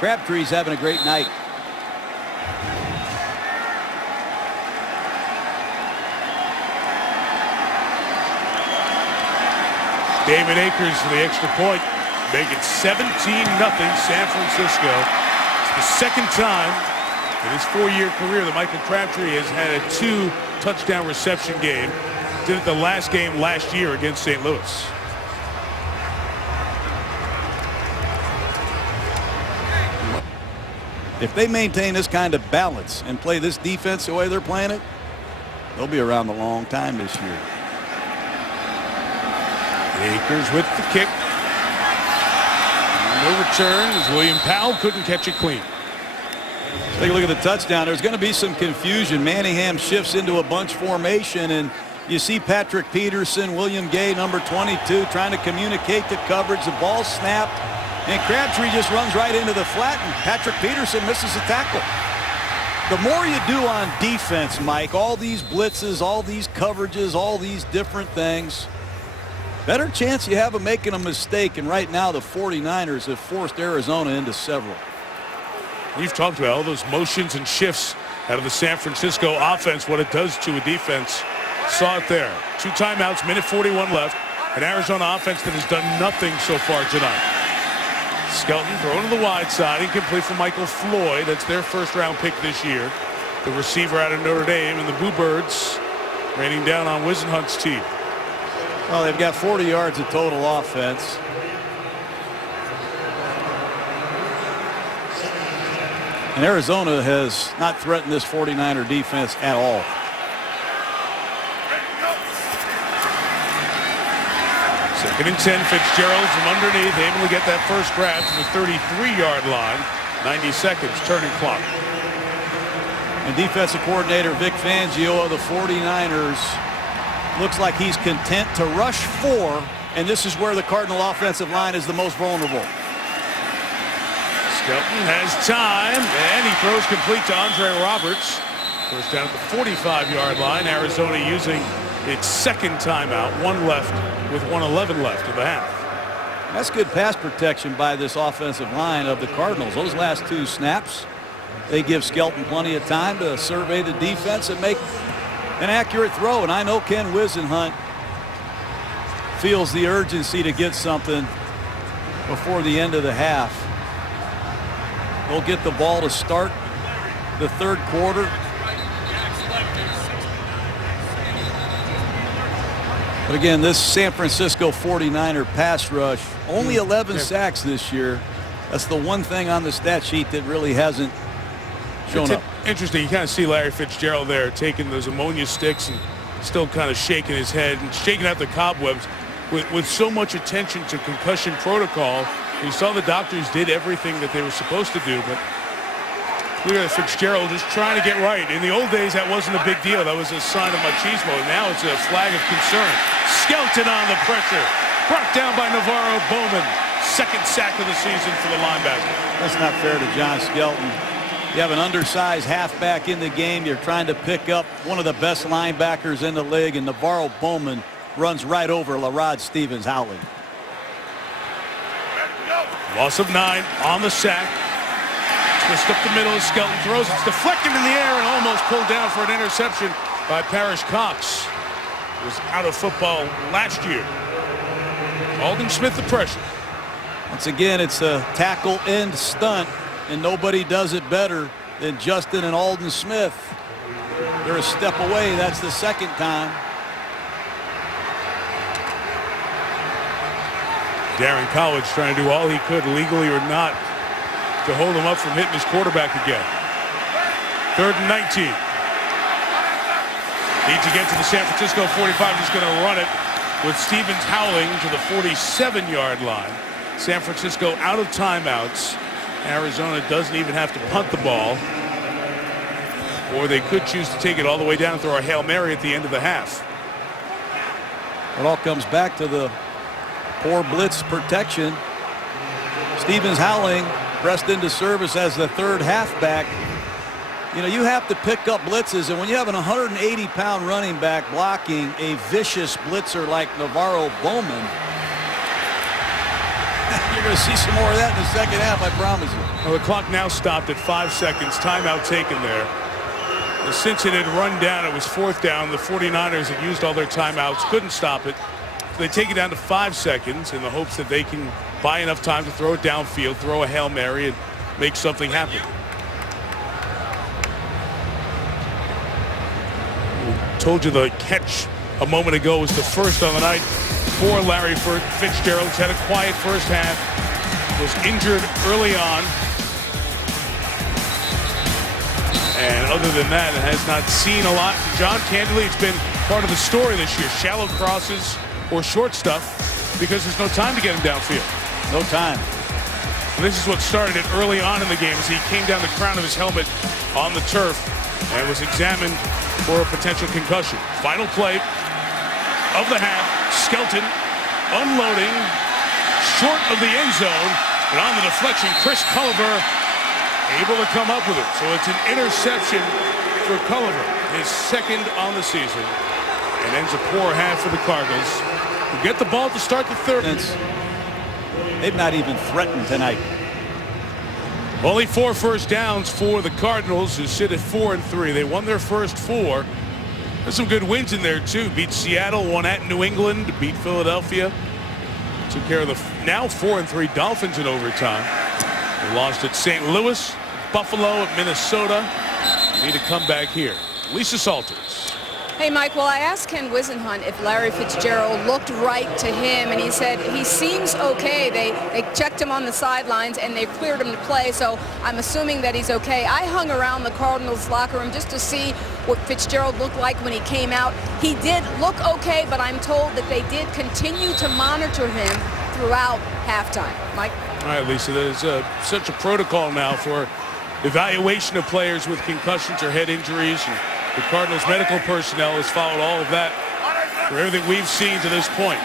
Crabtree's having a great night. David Akers for the extra point. Make it 17-0 San Francisco. It's the second time in his 4-year career that Michael Crabtree has had a 2-touchdown reception game. Did it the last game last year against St. Louis. If they maintain this kind of balance and play this defense the way they're playing it, they'll be around a long time this year. Akers with the kick. No return as William Powell couldn't catch it clean. Take a look at the touchdown. There's going to be some confusion. Manningham shifts into a bunch formation, and You see Patrick Peterson, William Gay, number 22, trying to communicate the coverage. The ball snapped, and Crabtree just runs right into the flat, and Patrick Peterson misses the tackle. The more you do on defense, Mike, all these blitzes, all these coverages, all these different things, better chance you have of making a mistake. And right now the 49ers have forced Arizona into several. We've talked about all those motions and shifts out of the San Francisco offense, what it does to a defense. Saw it there. 2 timeouts, minute 41 left. An Arizona offense that has done nothing so far tonight. Skelton thrown to the wide side, incomplete for Michael Floyd. That's their first-round pick this year. The receiver out of Notre Dame, and the Bluebirds raining down on Wisenhunt's team. Well, they've got 40 yards of total offense. And Arizona has not threatened this 49er defense at all. Second and 10, Fitzgerald from underneath, able to get that first grab to the 33-yard line. 90 seconds, turning clock. And defensive coordinator Vic Fangio of the 49ers looks like he's content to rush 4, and this is where the Cardinal offensive line is the most vulnerable. Skelton has time, and he throws complete to Andre Roberts. First down at the 45-yard line. Arizona using its second timeout, 1 left with 1:11 left of the half. That's good pass protection by this offensive line of the Cardinals. Those last 2 snaps, they give Skelton plenty of time to survey the defense and make an accurate throw. And I know Ken Wisenhunt feels the urgency to get something before the end of the half. They'll get the ball to start the 3rd quarter. But again, this San Francisco 49er pass rush, only 11 sacks this year. That's the one thing on the stat sheet that really hasn't shown up. Interesting. You kind of see Larry Fitzgerald there taking those ammonia sticks and still kind of shaking his head and shaking out the cobwebs with so much attention to concussion protocol. You saw the doctors did everything that they were supposed to do, but look at Fitzgerald just trying to get right. In the old days, that wasn't a big deal. That was a sign of machismo. Now it's a flag of concern. Skelton on the pressure. Brought down by Navarro Bowman. Second sack of the season for the linebacker. That's not fair to John Skelton. You have an undersized halfback in the game. You're trying to pick up one of the best linebackers in the league, and Navarro Bowman runs right over LaRod Stevens-Howling. Loss of 9 on the sack. Twist up the middle as Skelton throws. It's deflected in the air and almost pulled down for an interception by Parrish Cox. He was out of football last year. Aldon Smith the pressure. Once again, it's a tackle end stunt, and nobody does it better than Justin and Aldon Smith. They're a step away. That's the second time. Darren College trying to do all he could, legally or not, to hold him up from hitting his quarterback again. 3rd and 19. Need to get to the San Francisco 45. Just going to run it with Stevens-Howling to the 47-yard line. San Francisco out of timeouts. Arizona doesn't even have to punt the ball. Or they could choose to take it all the way down and throw a Hail Mary at the end of the half. It all comes back to the poor blitz protection. Stevens-Howling pressed into service as the 3rd halfback. You know, you have to pick up blitzes, and when you have an 180-pound running back blocking a vicious blitzer like Navarro Bowman, you're going to see some more of that in the second half, I promise you. Well, the clock now stopped at 5 seconds. Timeout taken there. Since it had run down, it was 4th down. The 49ers had used all their timeouts, couldn't stop it. They take it down to 5 seconds in the hopes that they can buy enough time to throw it downfield, throw a Hail Mary, and make something happen. Told you the catch a moment ago was the first on the night for Larry Fitzgerald. He's had a quiet first half. Was injured early on. And other than that, it has not seen a lot. John, candidly, it's been part of the story this year. Shallow crosses or short stuff because there's no time to get him downfield. No time. And this is what started it early on in the game as he came down the crown of his helmet on the turf and was examined for a potential concussion. Final play, of the half. Skelton unloading short of the end zone, and on the deflection, Chris Culliver able to come up with it. So it's an interception for Culliver, his second on the season, and ends a poor half for the Cardinals, who get the ball to start the third. They've not even threatened tonight. Only 4 first downs for the Cardinals, who sit at 4-3. They won their first 4. There's some good wins in there too. Beat Seattle, won at New England, beat Philadelphia. Took care of the now 4-3 Dolphins in overtime. They lost at St. Louis, Buffalo, at Minnesota. Need a comeback here. Lisa Salters. Hey, Mike, well, I asked Ken Wisenhunt if Larry Fitzgerald looked right to him, and he said he seems okay. They checked him on the sidelines, and they cleared him to play, so I'm assuming that he's okay. I hung around the Cardinals locker room just to see what Fitzgerald looked like when he came out. He did look okay, but I'm told that they did continue to monitor him throughout halftime. Mike? All right, Lisa, there's such a protocol now for evaluation of players with concussions or head injuries. And the Cardinals medical personnel has followed all of that for everything we've seen to this point.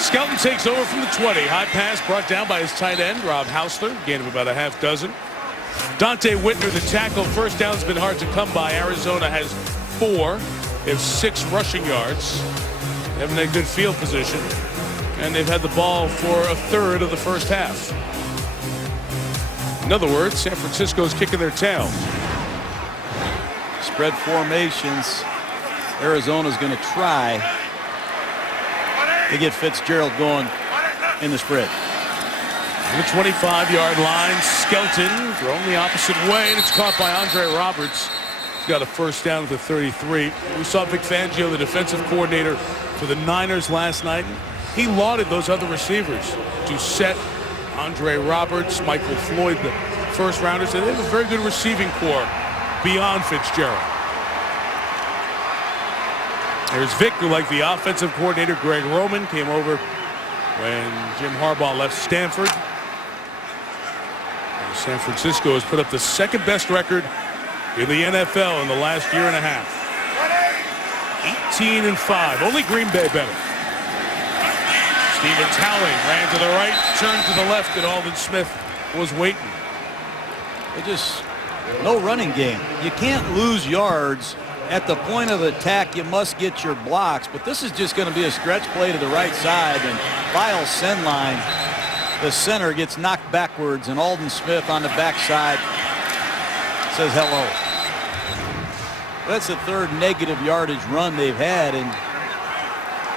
Skelton takes over from the 20. High pass brought down by his tight end, Rob Hausler. Gain of about a half dozen. Dante Whitner, the tackle. First down's been hard to come by. Arizona has 4. They have 6 rushing yards. They haven't had good field position. And they've had the ball for a third of the first half. In other words, San Francisco's kicking their tail. Spread formations. Arizona's going to try to get Fitzgerald going in the spread. The 25-yard line. Skelton thrown the opposite way, and it's caught by Andre Roberts. He's got a first down at the 33. We saw Vic Fangio, the defensive coordinator for the Niners last night. He lauded those other receivers to set Andre Roberts, Michael Floyd, the first rounders. And they have a very good receiving core beyond Fitzgerald. There's Vic, who, like the offensive coordinator Greg Roman, came over when Jim Harbaugh left Stanford. And San Francisco has put up the second best record in the NFL in the last year and a half. 18-5. Only Green Bay better. Stevens Howling ran to the right, turned to the left, and Aldon Smith was waiting. They just no running game. You can't lose yards at the point of attack. You must get your blocks, but this is just going to be a stretch play to the right side, and Lyle Senline, the center, gets knocked backwards, and Aldon Smith on the backside says hello. That's the third negative yardage run they've had, and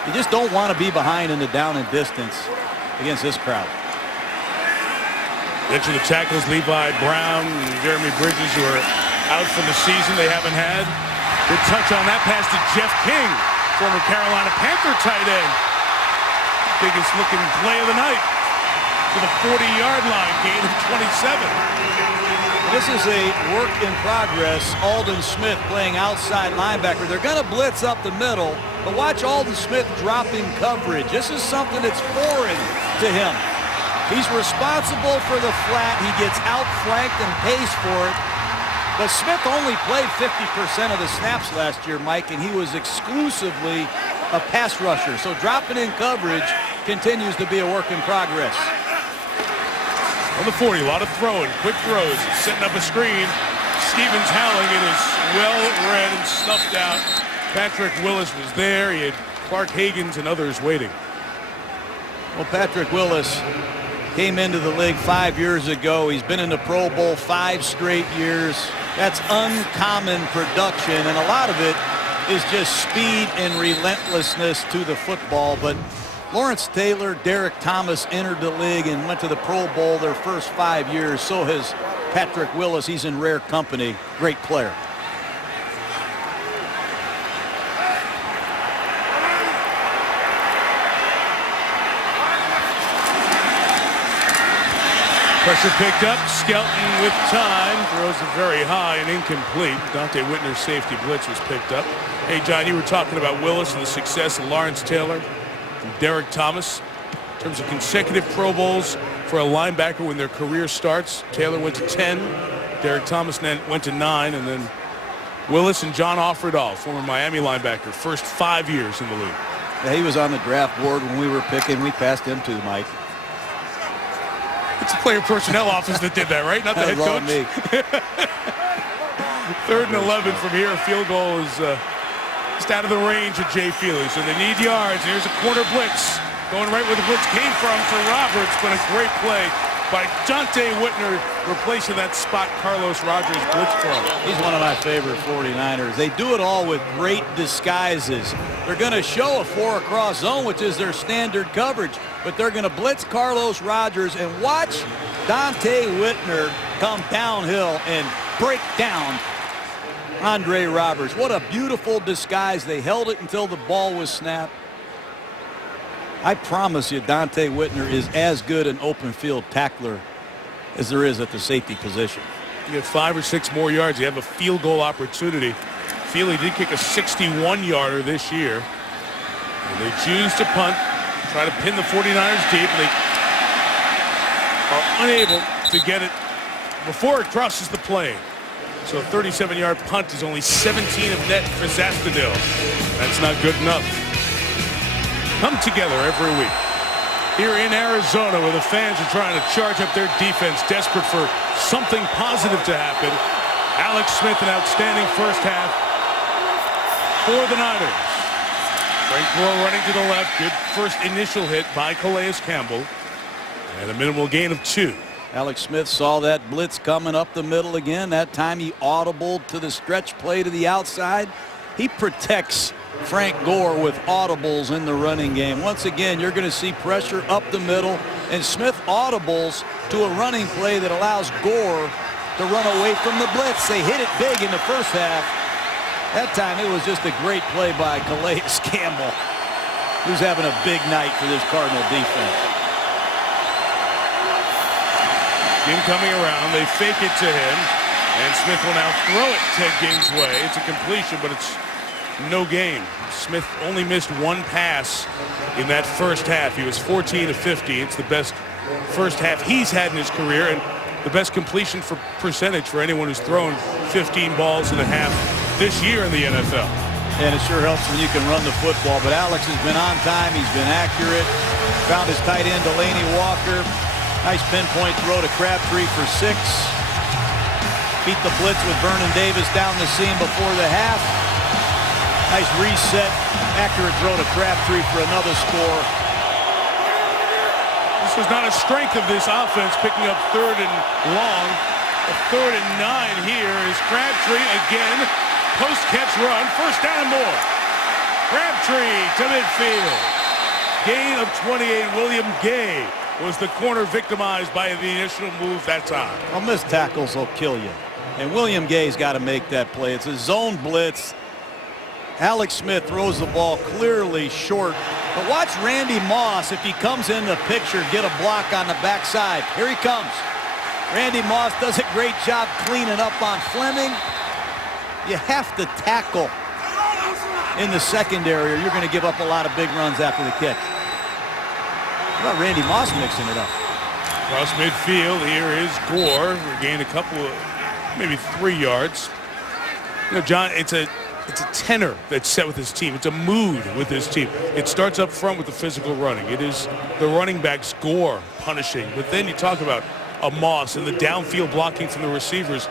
you just don't want to be behind in the down and distance against this crowd. Into the tackles, Levi Brown and Jeremy Bridges, who are out for the season. They haven't had. Good touch on that pass to Jeff King, former Carolina Panther tight end. Biggest looking play of the night to the 40-yard line, gain of 27. This is a work in progress. Aldon Smith playing outside linebacker. They're going to blitz up the middle, but watch Aldon Smith dropping coverage. This is something that's foreign to him. He's responsible for the flat. He gets outflanked and pays for it. But Smith only played 50% of the snaps last year, Mike, and he was exclusively a pass rusher. So dropping in coverage continues to be a work in progress. On the 40, a lot of throwing, quick throws, setting up a screen. Stevens Howling, it is well read and snuffed out. Patrick Willis was there. He had Clark Higgins and others waiting. Well, Patrick Willis came into the league 5 years ago. He's been in the Pro Bowl 5 straight years. That's uncommon production, and a lot of it is just speed and relentlessness to the football. But Lawrence Taylor, Derek Thomas entered the league and went to the Pro Bowl their first 5 years. So has Patrick Willis. He's in rare company. Great player. Pressure picked up. Skelton with time. Throws it very high and incomplete. Dante Whitner's safety blitz was picked up. Hey, John, you were talking about Willis and the success of Lawrence Taylor and Derek Thomas. In terms of consecutive Pro Bowls for a linebacker when their career starts, Taylor went to 10. Derek Thomas went to 9. And then Willis and John Offerdahl, former Miami linebacker, first 5 years in the league. Yeah, he was on the draft board when we were picking. We passed him too, Mike. It's the player personnel office that did that, right? Not the head That was all coach. me. 3rd and 11 from here. Field goal is just out of the range of Jay Feely. So they need yards. Here's a corner blitz. Going right where the blitz came from for Roberts, but a great play by Dante Whitner, replacing that spot Carlos Rogers blitz from. He's one of my favorite 49ers. They do it all with great disguises. They're going to show a 4 across zone, which is their standard coverage, but they're going to blitz Carlos Rogers and watch Dante Whitner come downhill and break down Andre Roberts. What a beautiful disguise. They held it until the ball was snapped. I promise you, Dante Whitner is as good an open field tackler as there is at the safety position. You have 5 or 6 more yards. You have a field goal opportunity. Feely did kick a 61-yarder this year. And they choose to punt, try to pin the 49ers deep, and they are unable to get it before it crosses the plane. So a 37-yard punt is only 17 of net for Zastadil. That's not good enough. Come together every week here in Arizona, where the fans are trying to charge up their defense, desperate for something positive to happen. Alex Smith, an outstanding first half for the Niners. Frank Gore running to the left. Good first initial hit by Calais Campbell, and a minimal gain of 2. Alex Smith saw that blitz coming up the middle again. That time he audibled to the stretch play to the outside. He protects Frank Gore with audibles in the running game. Once again, you're going to see pressure up the middle, and Smith audibles to a running play that allows Gore to run away from the blitz. They hit it big in the first half. That time it was just a great play by Calais Campbell, who's having a big night for this Cardinal defense. Ginn coming around. They fake it to him, and Smith will now throw it Ted Ginn's way. It's a completion, but it's no gain. Smith only missed 1 pass in that first half. He was 14 of 50. It's the best first half he's had in his career, and the best completion for percentage for anyone who's thrown 15 balls in a half this year in the NFL. And it sure helps when you can run the football. But Alex has been on time. He's been accurate. Found his tight end, Delaney Walker. Nice pinpoint throw to Crabtree for 6. Beat the blitz with Vernon Davis down the seam before the half. Nice reset, accurate throw to Crabtree for another score. This was not a strength of this offense, picking up 3rd and long. A 3rd and 9 here is Crabtree again. Post-catch run, first down and more. Crabtree to midfield. Gain of 28. William Gay was the corner victimized by the initial move that time. Well, missed tackles will kill you. And William Gay's got to make that play. It's a zone blitz. Alex Smith throws the ball clearly short. But watch Randy Moss, if he comes in the picture, get a block on the backside. Here he comes. Randy Moss does a great job cleaning up on Fleming. You have to tackle in the secondary, or you're going to give up a lot of big runs after the catch. How about Randy Moss mixing it up? Across midfield, here is Gore. Regained a couple of, maybe 3 yards. You know, John, it's a tenor that's set with his team. It's a mood with his team. It starts up front with the physical running. It is the running backs, Gore, punishing. But then you talk about a Moss and the downfield blocking from the receivers.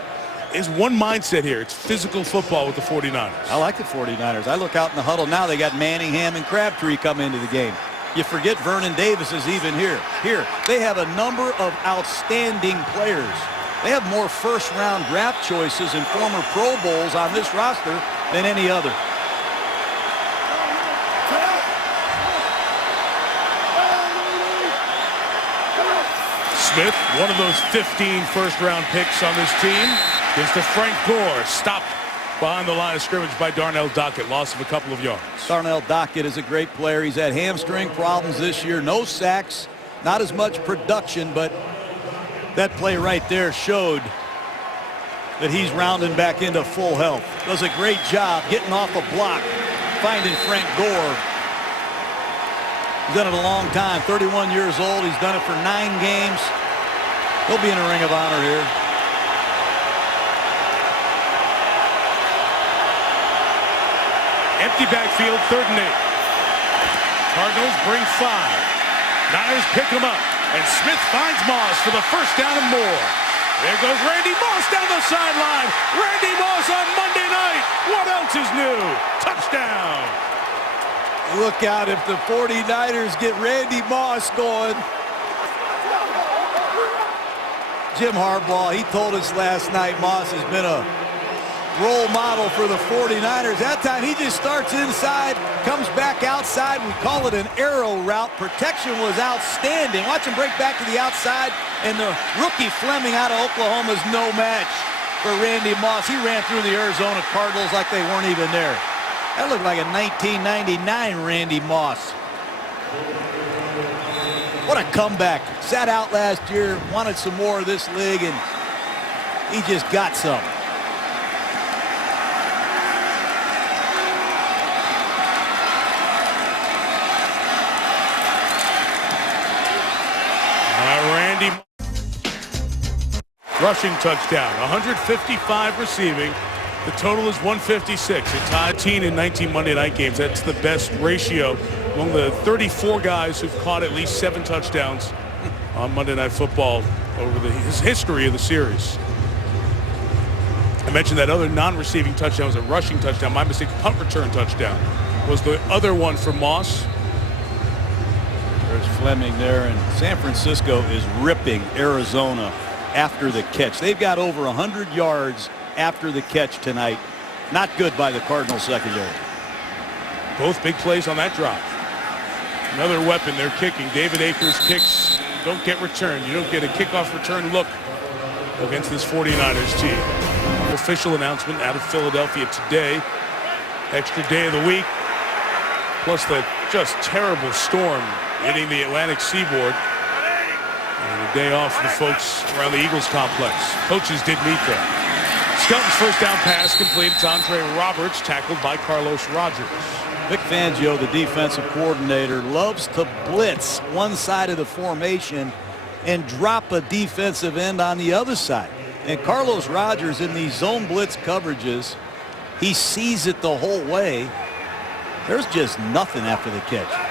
Is one mindset here. It's physical football with the 49ers. I like the 49ers. I look out in the huddle now. They got Manningham and Crabtree come into the game. You forget Vernon Davis is even here. Here, they have a number of outstanding players. They have more first-round draft choices and former Pro Bowls on this roster than any other. Smith, one of those 15 first-round picks on this team, gives to Frank Gore. Stopped behind the line of scrimmage by Darnell Dockett. Loss of a couple of yards. Darnell Dockett is a great player. He's had hamstring problems this year. No sacks, not as much production, but that play right there showed that he's rounding back into full health. Does a great job getting off a block, finding Frank Gore. He's done it a long time, 31 years old. He's done it for 9 games. He'll be in a Ring of Honor here. Empty backfield, 3rd and 8. Cardinals bring 5. Niners pick him up, and Smith finds Moss for the first down and more. There goes Randy Moss down the sideline. Randy Moss on Monday night. What else is new? Touchdown. Look out if the 49ers get Randy Moss going. Jim Harbaugh, he told us last night Moss has been a role model for the 49ers. That time he just starts inside, comes back outside. We call it an arrow route. Protection was outstanding. Watch him break back to the outside, and the rookie Fleming out of Oklahoma is no match for Randy Moss. He ran through the Arizona Cardinals like they weren't even there. That looked like a 1999 Randy Moss. What a comeback. Sat out last year, wanted some more of this league, and he just got some. Randy rushing touchdown, 155 receiving. The total is 156. It tied 18 in 19 Monday night games. That's the best ratio among the 34 guys who've caught at least 7 touchdowns on Monday Night Football over his history of the series. I mentioned that other non-receiving touchdown was a rushing touchdown. My mistake, punt return touchdown was the other one for Moss. There's Fleming there, and San Francisco is ripping Arizona after the catch. They've got over 100 yards after the catch tonight. Not good by the Cardinals secondary. Both big plays on that drive. Another weapon they're kicking. David Akers kicks don't get returned. You don't get a kickoff return look against this 49ers team. Official announcement out of Philadelphia today. Extra day of the week. Plus the just terrible storm hitting the Atlantic seaboard. And a day off for the folks around the Eagles complex. Coaches did meet there. Skelton's first down pass completed to Andre Roberts, tackled by Carlos Rogers. Vic Fangio, the defensive coordinator, loves to blitz one side of the formation and drop a defensive end on the other side. And Carlos Rogers, in these zone blitz coverages, he sees it the whole way. There's just nothing after the catch.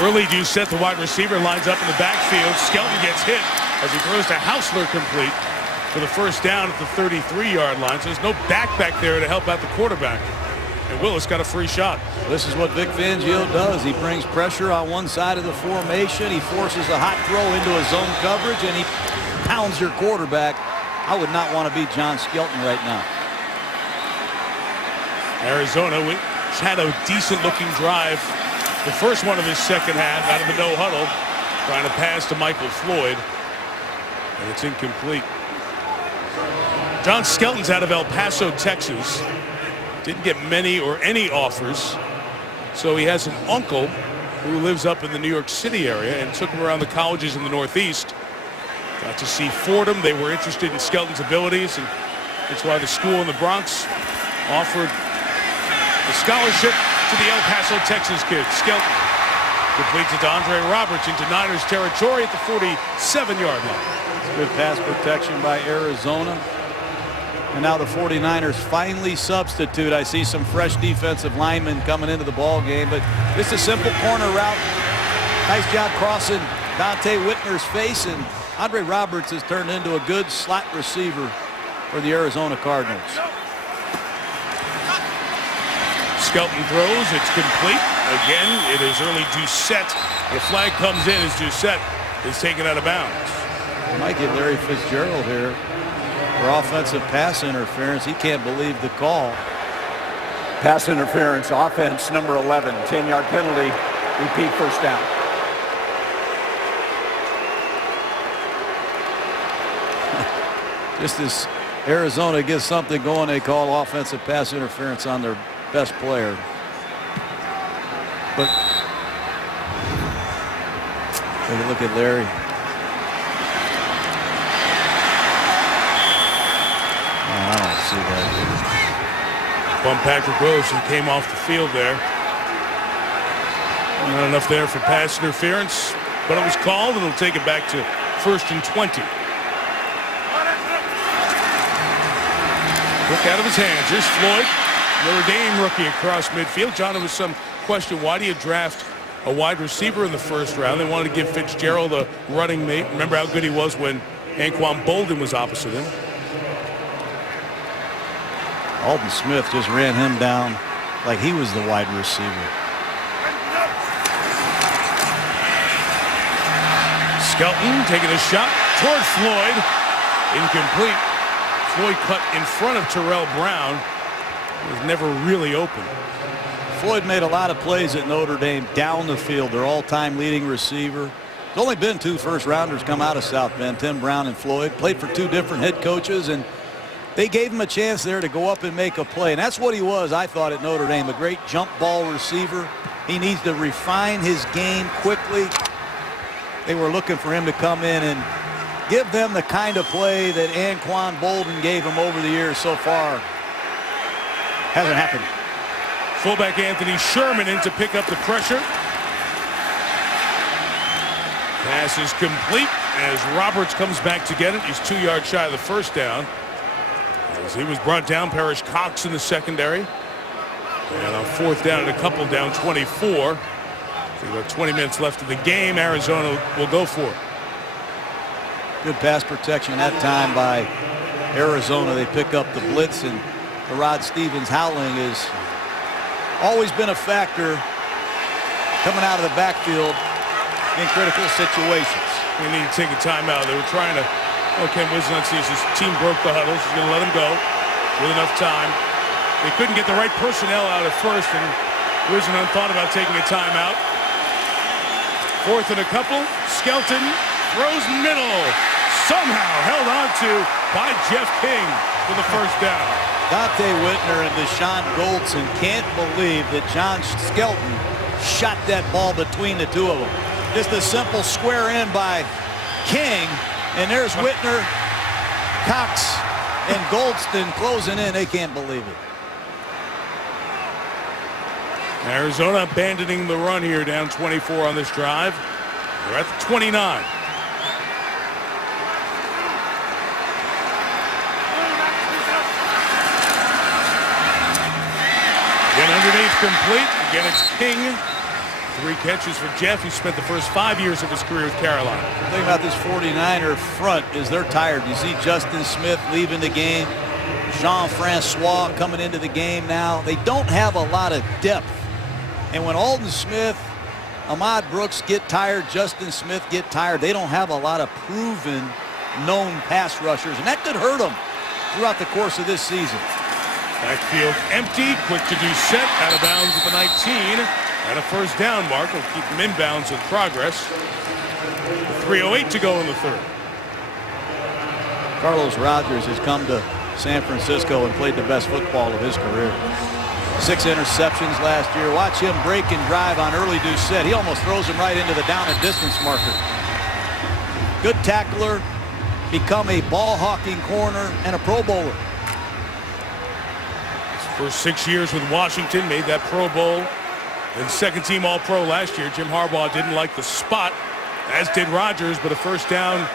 Early Doucette, the wide receiver, lines up in the backfield. Skelton gets hit as he throws to Hausler complete for the first down at the 33-yard line. So there's no back there to help out the quarterback. And Willis got a free shot. This is what Vic Fangio does. He brings pressure on one side of the formation. He forces a hot throw into a zone coverage, and he pounds your quarterback. I would not want to be John Skelton right now. Arizona had a decent-looking drive. The first one of his second half out of the no huddle, trying to pass to Michael Floyd, and it's incomplete. John Skelton's out of El Paso, Texas. Didn't get many or any offers, so he has an uncle who lives up in the New York City area and took him around the colleges in the Northeast. Got to see Fordham. They were interested in Skelton's abilities, and that's why the school in the Bronx offered a scholarship to the El Paso, Texas kid. Skelton completes it to Andre Roberts into Niners territory at the 47-yard line. Good pass protection by Arizona. And now the 49ers finally substitute. I see some fresh defensive linemen coming into the ball game, but just a simple corner route. Nice job crossing Dante Whitner's face, and Andre Roberts has turned into a good slot receiver for the Arizona Cardinals. Skelton throws. It's complete. Again, it is early Doucette. The flag comes in as Doucette is taken out of bounds. We might get Larry Fitzgerald here for offensive pass interference. He can't believe the call. Pass interference, offense number 11, 10-yard penalty, repeat first down. Just as Arizona gets something going, they call offensive pass interference on their best player. But take a look at Larry. Oh, I don't see that. Bump Patrick Rose, who came off the field there. Not enough there for pass interference, but it was called, and it'll take it back to 1st and 20. Quick out of his hands. Here's Floyd, Notre Dame rookie across midfield. John, there was some question, why do you draft a wide receiver in the first round? They wanted to give Fitzgerald a running mate. Remember how good he was when Anquan Bolden was opposite him. Aldon Smith just ran him down like he was the wide receiver. Skelton taking a shot toward Floyd. Incomplete. Floyd cut in front of Terrell Brown. He was never really open. Floyd made a lot of plays at Notre Dame down the field. Their all-time leading receiver. There's only been 2 first-rounders come out of South Bend, Tim Brown and Floyd. Played for 2 different head coaches, and they gave him a chance there to go up and make a play. And that's what he was, I thought, at Notre Dame. A great jump ball receiver. He needs to refine his game quickly. They were looking for him to come in and give them the kind of play that Anquan Bolden gave him over the years so far. Hasn't happened. Fullback Anthony Sherman in to pick up the pressure. Pass is complete as Roberts comes back to get it. He's 2 yards shy of the first down. As he was brought down, Parrish Cox in the secondary. And on 4th down and a couple down, 24. So about 20 minutes left of the game. Arizona will go for it. Good pass protection that time by Arizona. They pick up the blitz, and the Rod Stevens howling has always been a factor coming out of the backfield in critical situations. They need to take a timeout. They were trying to, Ken Wisdom sees his team broke the huddle. She's going to let him go with enough time. They couldn't get the right personnel out at first, and Wisdom thought about taking a timeout. 4th and a couple. Skelton throws middle. Somehow held on to by Jeff King for the first down. Dante Whitner and Deshaun Goldson can't believe that John Skelton shot that ball between the 2 of them. Just a simple square in by King, and there's Whitner, Cox, and Goldston closing in. They can't believe it. Arizona abandoning the run here, down 24 on this drive. They're at the 29. Again, underneath complete. Again, it's King. 3 catches for Jeff. He spent the first 5 years of his career with Carolina. The thing about this 49er front is they're tired. You see Justin Smith leaving the game. Jean-Francois coming into the game now. They don't have a lot of depth. And when Aldon Smith, Ahmad Brooks get tired, Justin Smith get tired, they don't have a lot of proven, known pass rushers. And that could hurt them throughout the course of this season. Backfield empty. Quick to do set. Out of bounds at the 19. And a first down mark will keep them inbounds with progress. 3:08 to go in the 3rd. Carlos Rogers has come to San Francisco and played the best football of his career. 6 interceptions last year. Watch him break and drive on early do set. He almost throws him right into the down and distance marker. Good tackler, become a ball hawking corner and a Pro Bowler. His first 6 years with Washington, made that Pro Bowl. And 2nd team All-Pro last year. Jim Harbaugh didn't like the spot, as did Rodgers, but a first down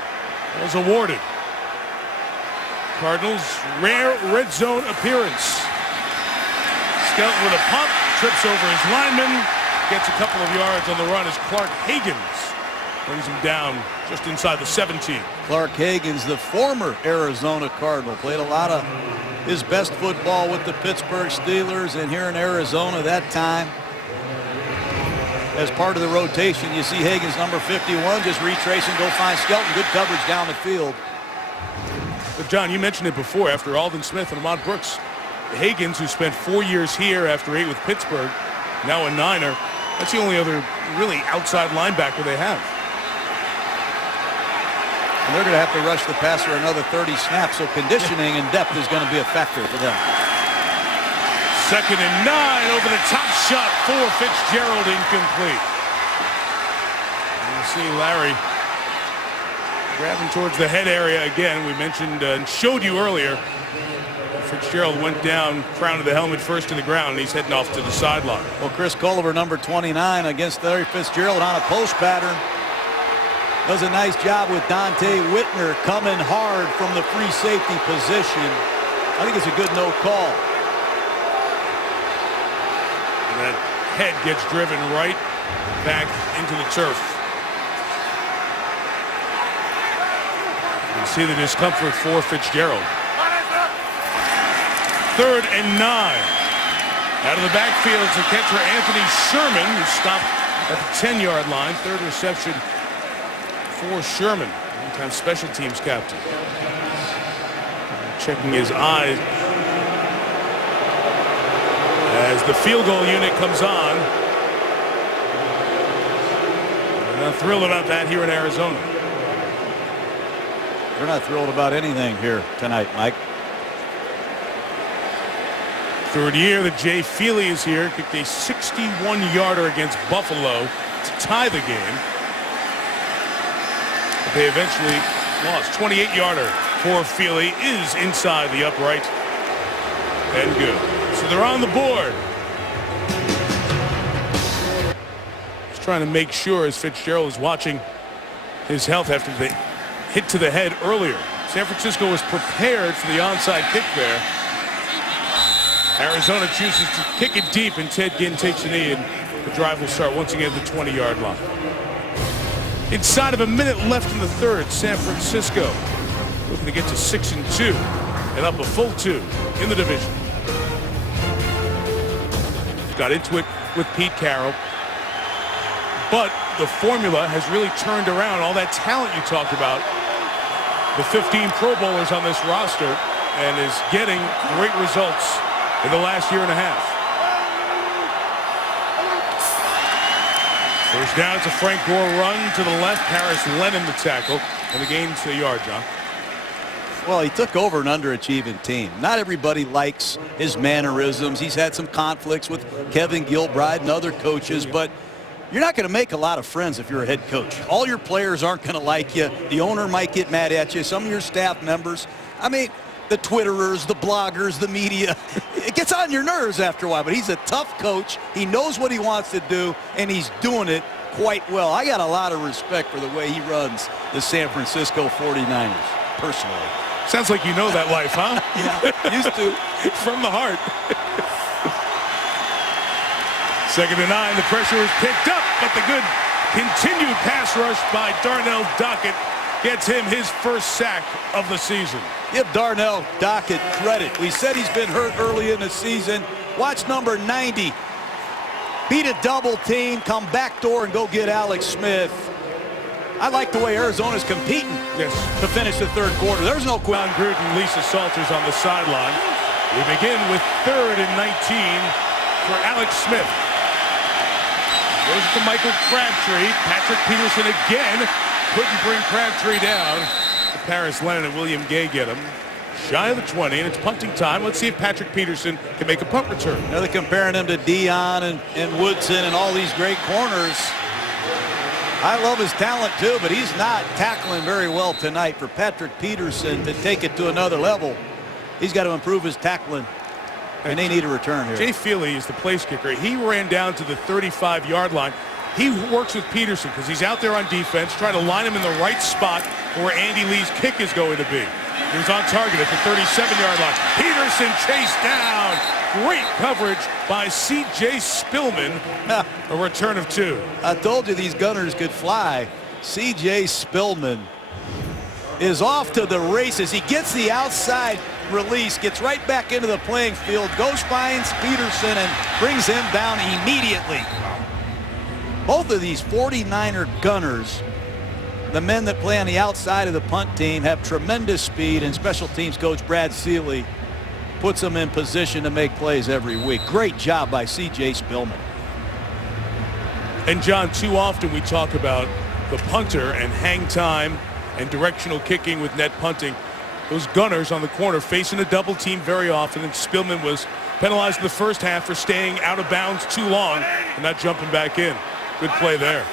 was awarded. Cardinals' rare red zone appearance. Skelton with a pump, trips over his lineman, gets a couple of yards on the run as Clark Hagans brings him down just inside the 17. Clark Hagans, the former Arizona Cardinal, played a lot of his best football with the Pittsburgh Steelers, and here in Arizona that time. As part of the rotation, you see Hagans, number 51, just retrace and go find Skelton. Good coverage down the field. But John, you mentioned it before, after Aldon Smith and Ahmad Brooks, Hagans, who spent 4 years here after 8 with Pittsburgh, now a Niner, that's the only other really outside linebacker they have. And they're going to have to rush the passer another 30 snaps, so conditioning and depth is going to be a factor for them. 2nd and 9, over the top shot for Fitzgerald, incomplete. You see Larry grabbing towards the head area again. We mentioned and showed you earlier, Fitzgerald went down, crown of the helmet first to the ground, and he's heading off to the sideline. Well, Chris Culliver, number 29, against Larry Fitzgerald on a post pattern. Does a nice job with Dante Whitner coming hard from the free safety position. I think it's a good no call. And that head gets driven right back into the turf. You can see the discomfort for Fitzgerald. 3rd and 9. Out of the backfield to catcher Anthony Sherman, who stopped at the 10-yard line. 3rd reception for Sherman, one-time special teams captain. Checking his eyes as the field goal unit comes on. We're not thrilled about that here in Arizona. We're not thrilled about anything here tonight, Mike. 3rd year that Jay Feely is here. Kicked a 61-yarder against Buffalo to tie the game. But they eventually lost. 28-yarder for Feely is inside the upright and good. So they're on the board. Just trying to make sure as Fitzgerald is watching his health after the hit to the head earlier. San Francisco was prepared for the onside kick there. Arizona chooses to kick it deep, and Ted Ginn takes a knee, and the drive will start once again at the 20-yard line. Inside of a minute left in the 3rd, San Francisco looking to get to 6-2 and up a full 2 in the division. Got into it with Pete Carroll, but the formula has really turned around. All that talent you talked about, the 15 Pro Bowlers on this roster, and is getting great results in the last year and a half. First down, it's a Frank Gore run to the left. Paris Lennon the tackle, and the gain's a yard, John. Well, he took over an underachieving team. Not everybody likes his mannerisms. He's had some conflicts with Kevin Gilbride and other coaches, but you're not going to make a lot of friends if you're a head coach. All your players aren't going to like you. The owner might get mad at you. Some of your staff members. I mean, the Twitterers, the bloggers, the media. It gets on your nerves after a while, but he's a tough coach. He knows what he wants to do, and he's doing it quite well. I got a lot of respect for the way he runs the San Francisco 49ers, personally. Sounds like you know that life, huh? Yeah, used to. From the heart. 2nd and 9, the pressure is picked up, but the good continued pass rush by Darnell Dockett gets him his first sack of the season. Give Darnell Dockett credit. We said he's been hurt early in the season. Watch number 90. Beat a double team, come backdoor and go get Alex Smith. I like the way Arizona's competing to finish the 3rd quarter. There's no question. John Gruden, Lisa Salters on the sideline. We begin with 3rd and 19 for Alex Smith. Goes to Michael Crabtree. Patrick Peterson again. Couldn't bring Crabtree down. Paris Lennon and William Gay get him. Shy of the 20, and it's punting time. Let's see if Patrick Peterson can make a punt return. Now they're comparing him to Dion and Woodson and all these great corners. I love his talent too, but he's not tackling very well tonight. For Patrick Peterson to take it to another level, he's got to improve his tackling, and they need a return here. Jay Feely is the place kicker. He ran down to the 35-yard line. He works with Peterson because he's out there on defense, trying to line him in the right spot where Andy Lee's kick is going to be. He was on target at the 37-yard line. Peterson chased down. Great coverage by C.J. Spillman. A return of 2. I told you these gunners could fly. C.J. Spillman is off to the races. He gets the outside release, gets right back into the playing field, goes, finds Peterson, and brings him down immediately. Both of these 49er gunners, the men that play on the outside of the punt team, have tremendous speed, and special teams coach Brad Seeley puts them in position to make plays every week. Great job by C.J. Spillman. And John, too often we talk about the punter and hang time and directional kicking with net punting. Those gunners on the corner facing a double team very often, and Spillman was penalized in the first half for staying out of bounds too long and not jumping back in. Good play there.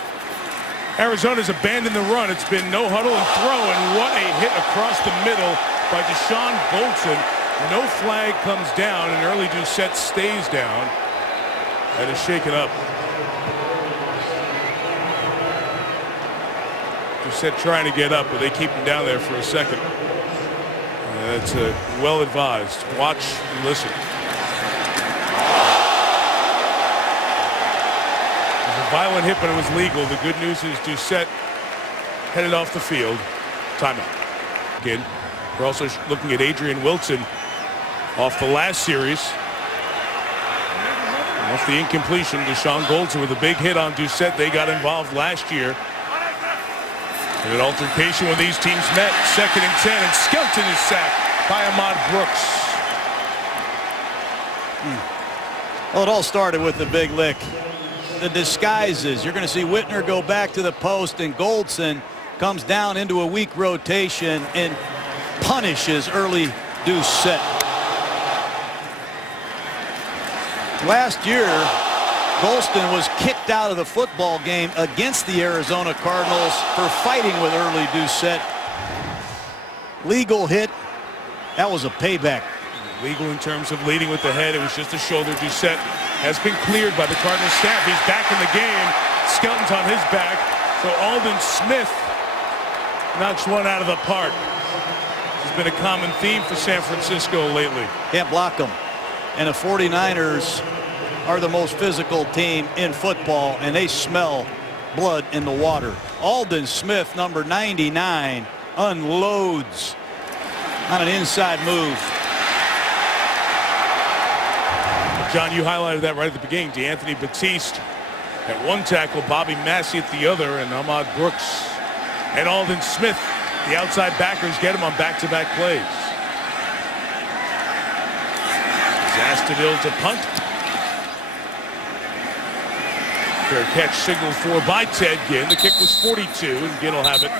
Arizona's abandoned the run. It's been no huddle and throw, and what a hit across the middle by Deshaun Bolton. No flag comes down, and early Doucette stays down and is shaken up. Doucette trying to get up, but they keep him down there for a second. It's well advised. Watch and listen. It was a violent hit, but it was legal. The good news is Doucette headed off the field. Timeout. Again, we're also looking at Adrian Wilson off the last series. Off the incompletion, Deshaun Goldson with a big hit on Doucette. They got involved last year in an altercation when these teams met. 2nd and 10, and Skelton is sacked by Ahmad Brooks. Well, it all started with the big lick. The disguises. You're going to see Whitner go back to the post, and Goldson comes down into a weak rotation and punishes early Doucette. Last year, Golston was kicked out of the football game against the Arizona Cardinals for fighting with early Doucette. Legal hit. That was a payback. Legal in terms of leading with the head. It was just a shoulder. Doucette has been cleared by the Cardinals staff. He's back in the game. Skelton's on his back. So Aldon Smith knocks one out of the park. This has been a common theme for San Francisco lately. Can't block them. And the 49ers are the most physical team in football, and they smell blood in the water. Aldon Smith, number 99, unloads on an inside move. John, you highlighted that right at the beginning. D'Anthony Batiste at one tackle, Bobby Massey at the other, and Ahmad Brooks and Aldon Smith, the outside backers, get him on back-to-back plays. Zastudil to punt. Fair catch signaled for by Ted Ginn. The kick was 42, and Ginn will have it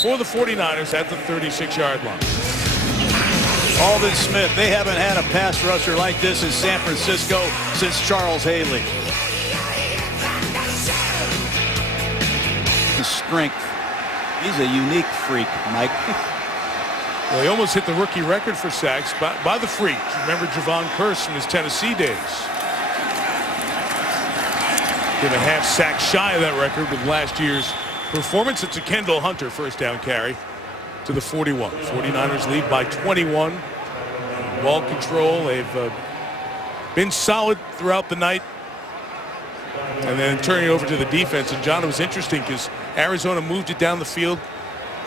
for the 49ers at the 36-yard line. Aldon Smith, they haven't had a pass rusher like this in San Francisco since Charles Haley. His strength. He's a unique freak, Mike. Well, he almost hit the rookie record for sacks by the freak. Remember Javon Curse from his Tennessee days. Give a half sack shy of that record with last year's performance. It's a Kendall Hunter first down carry to the 41. 49ers lead by 21. Ball control. They've been solid throughout the night. And then turning it over to the defense. And John, it was interesting because Arizona moved it down the field.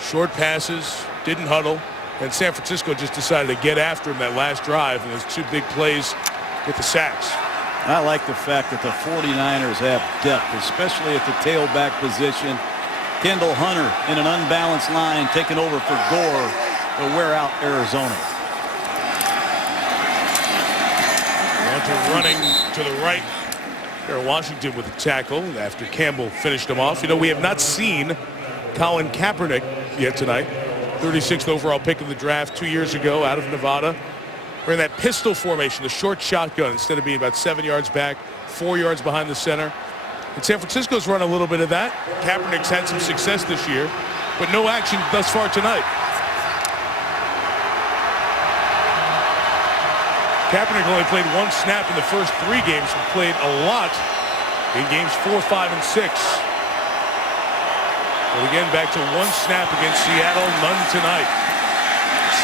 Short passes, didn't huddle. And San Francisco just decided to get after him that last drive. And those two big plays with the sacks. I like the fact that the 49ers have depth, especially at the tailback position. Kendall Hunter in an unbalanced line taking over for Gore to wear out Arizona. Hunter running to the right. There, Washington with a tackle after Campbell finished him off. You know, we have not seen Colin Kaepernick yet tonight. 36th overall pick of the draft 2 years ago out of Nevada. We're in that pistol formation, the short shotgun, instead of being about 7 yards back, 4 yards behind the center. And San Francisco's run a little bit of that. Kaepernick's had some success this year, but no action thus far tonight. Kaepernick only played one snap in the first 3 games, but played a lot in games 4, 5, and 6. But again, back to one snap against Seattle, none tonight.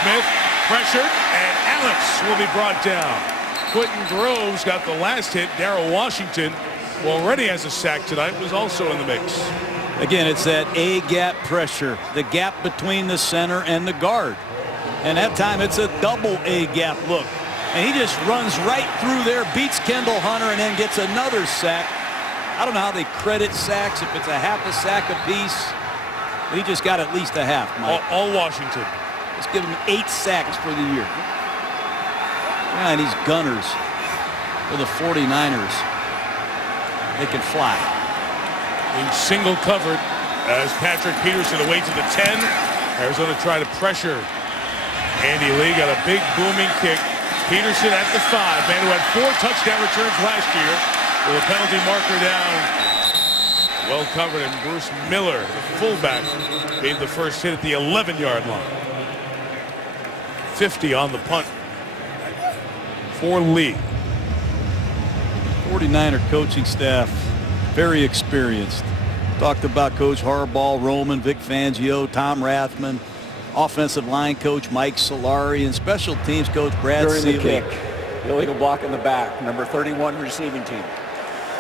Smith pressured, and Alex will be brought down. Quentin Groves got the last hit. Darrell Washington, who already has a sack tonight, was also in the mix. Again, it's that A-gap pressure, the gap between the center and the guard. And that time it's a double A-gap look. And he just runs right through there, beats Kendall Hunter, and then gets another sack. I don't know how they credit sacks, if it's a half a sack apiece. But he just got at least a half, Mike. All Washington. Let's give him 8 sacks for the year. And these gunners for the 49ers, they can fly. In single covered as Patrick Peterson away to the 10. Arizona tried to pressure. Andy Lee got a big booming kick. Peterson at the 5. Man who had 4 touchdown returns last year with a penalty marker down. Well covered, and Bruce Miller, the fullback, made the first hit at the 11-yard line. 50 on the punt for Lee. 49er coaching staff, very experienced. Talked about Coach Harbaugh, Roman, Vic Fangio, Tom Rathman. offensive line coach Mike Solari and special teams coach Brad During the Seeley. kick, illegal block in the back, number 31 receiving team.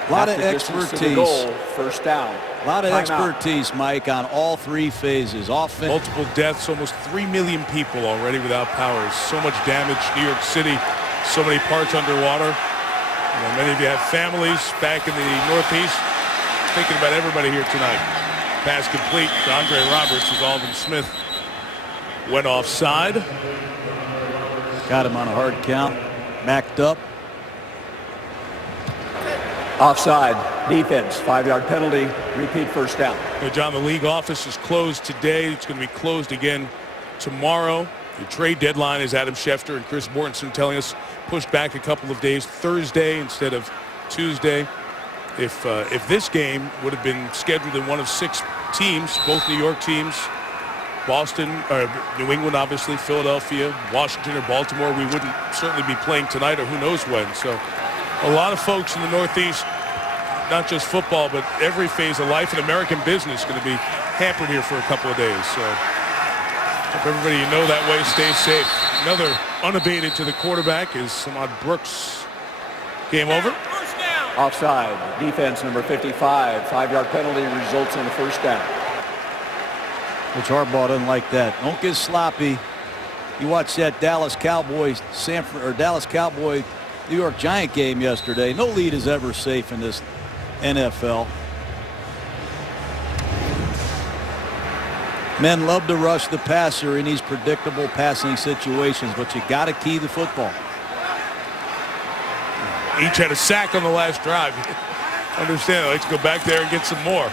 A lot of Half the distance to the expertise. goal, first down. A lot of Timeout. expertise, Mike, on all three phases. Offense. Multiple deaths, almost 3 million people already without power. So much damage. New York City, so many parts underwater. You know, many of you have families back in the Northeast. Thinking about everybody here tonight. Pass complete to Andre Roberts as Alden Smith went offside. Got him on a hard count. Backed up. Offside, defense, 5-yard penalty, repeat first down. You know, John, the league office is closed today. It's going to be closed again tomorrow. The trade deadline, is Adam Schefter and Chris Mortensen telling us, pushed back a couple of days, Thursday instead of Tuesday. If this game would have been scheduled in one of 6 teams, both New York teams, Boston, or New England, obviously, Philadelphia, Washington, or Baltimore, we wouldn't certainly be playing tonight or who knows when. So a lot of folks in the Northeast, not just football, but every phase of life and American business going to be hampered here for a couple of days. So hope everybody you know that way stays safe. Another unabated to the quarterback is Samad Brooks. Game over. Offside, defense number 55, 5-yard penalty results in a first down. Which Harbaugh doesn't like that. Don't get sloppy. You watched that Dallas Cowboy New York Giant game yesterday. No lead is ever safe in this NFL. Men love to rush the passer in these predictable passing situations, but you got to key the football. Each had a sack on the last drive. Understand, let's go back there and get some more.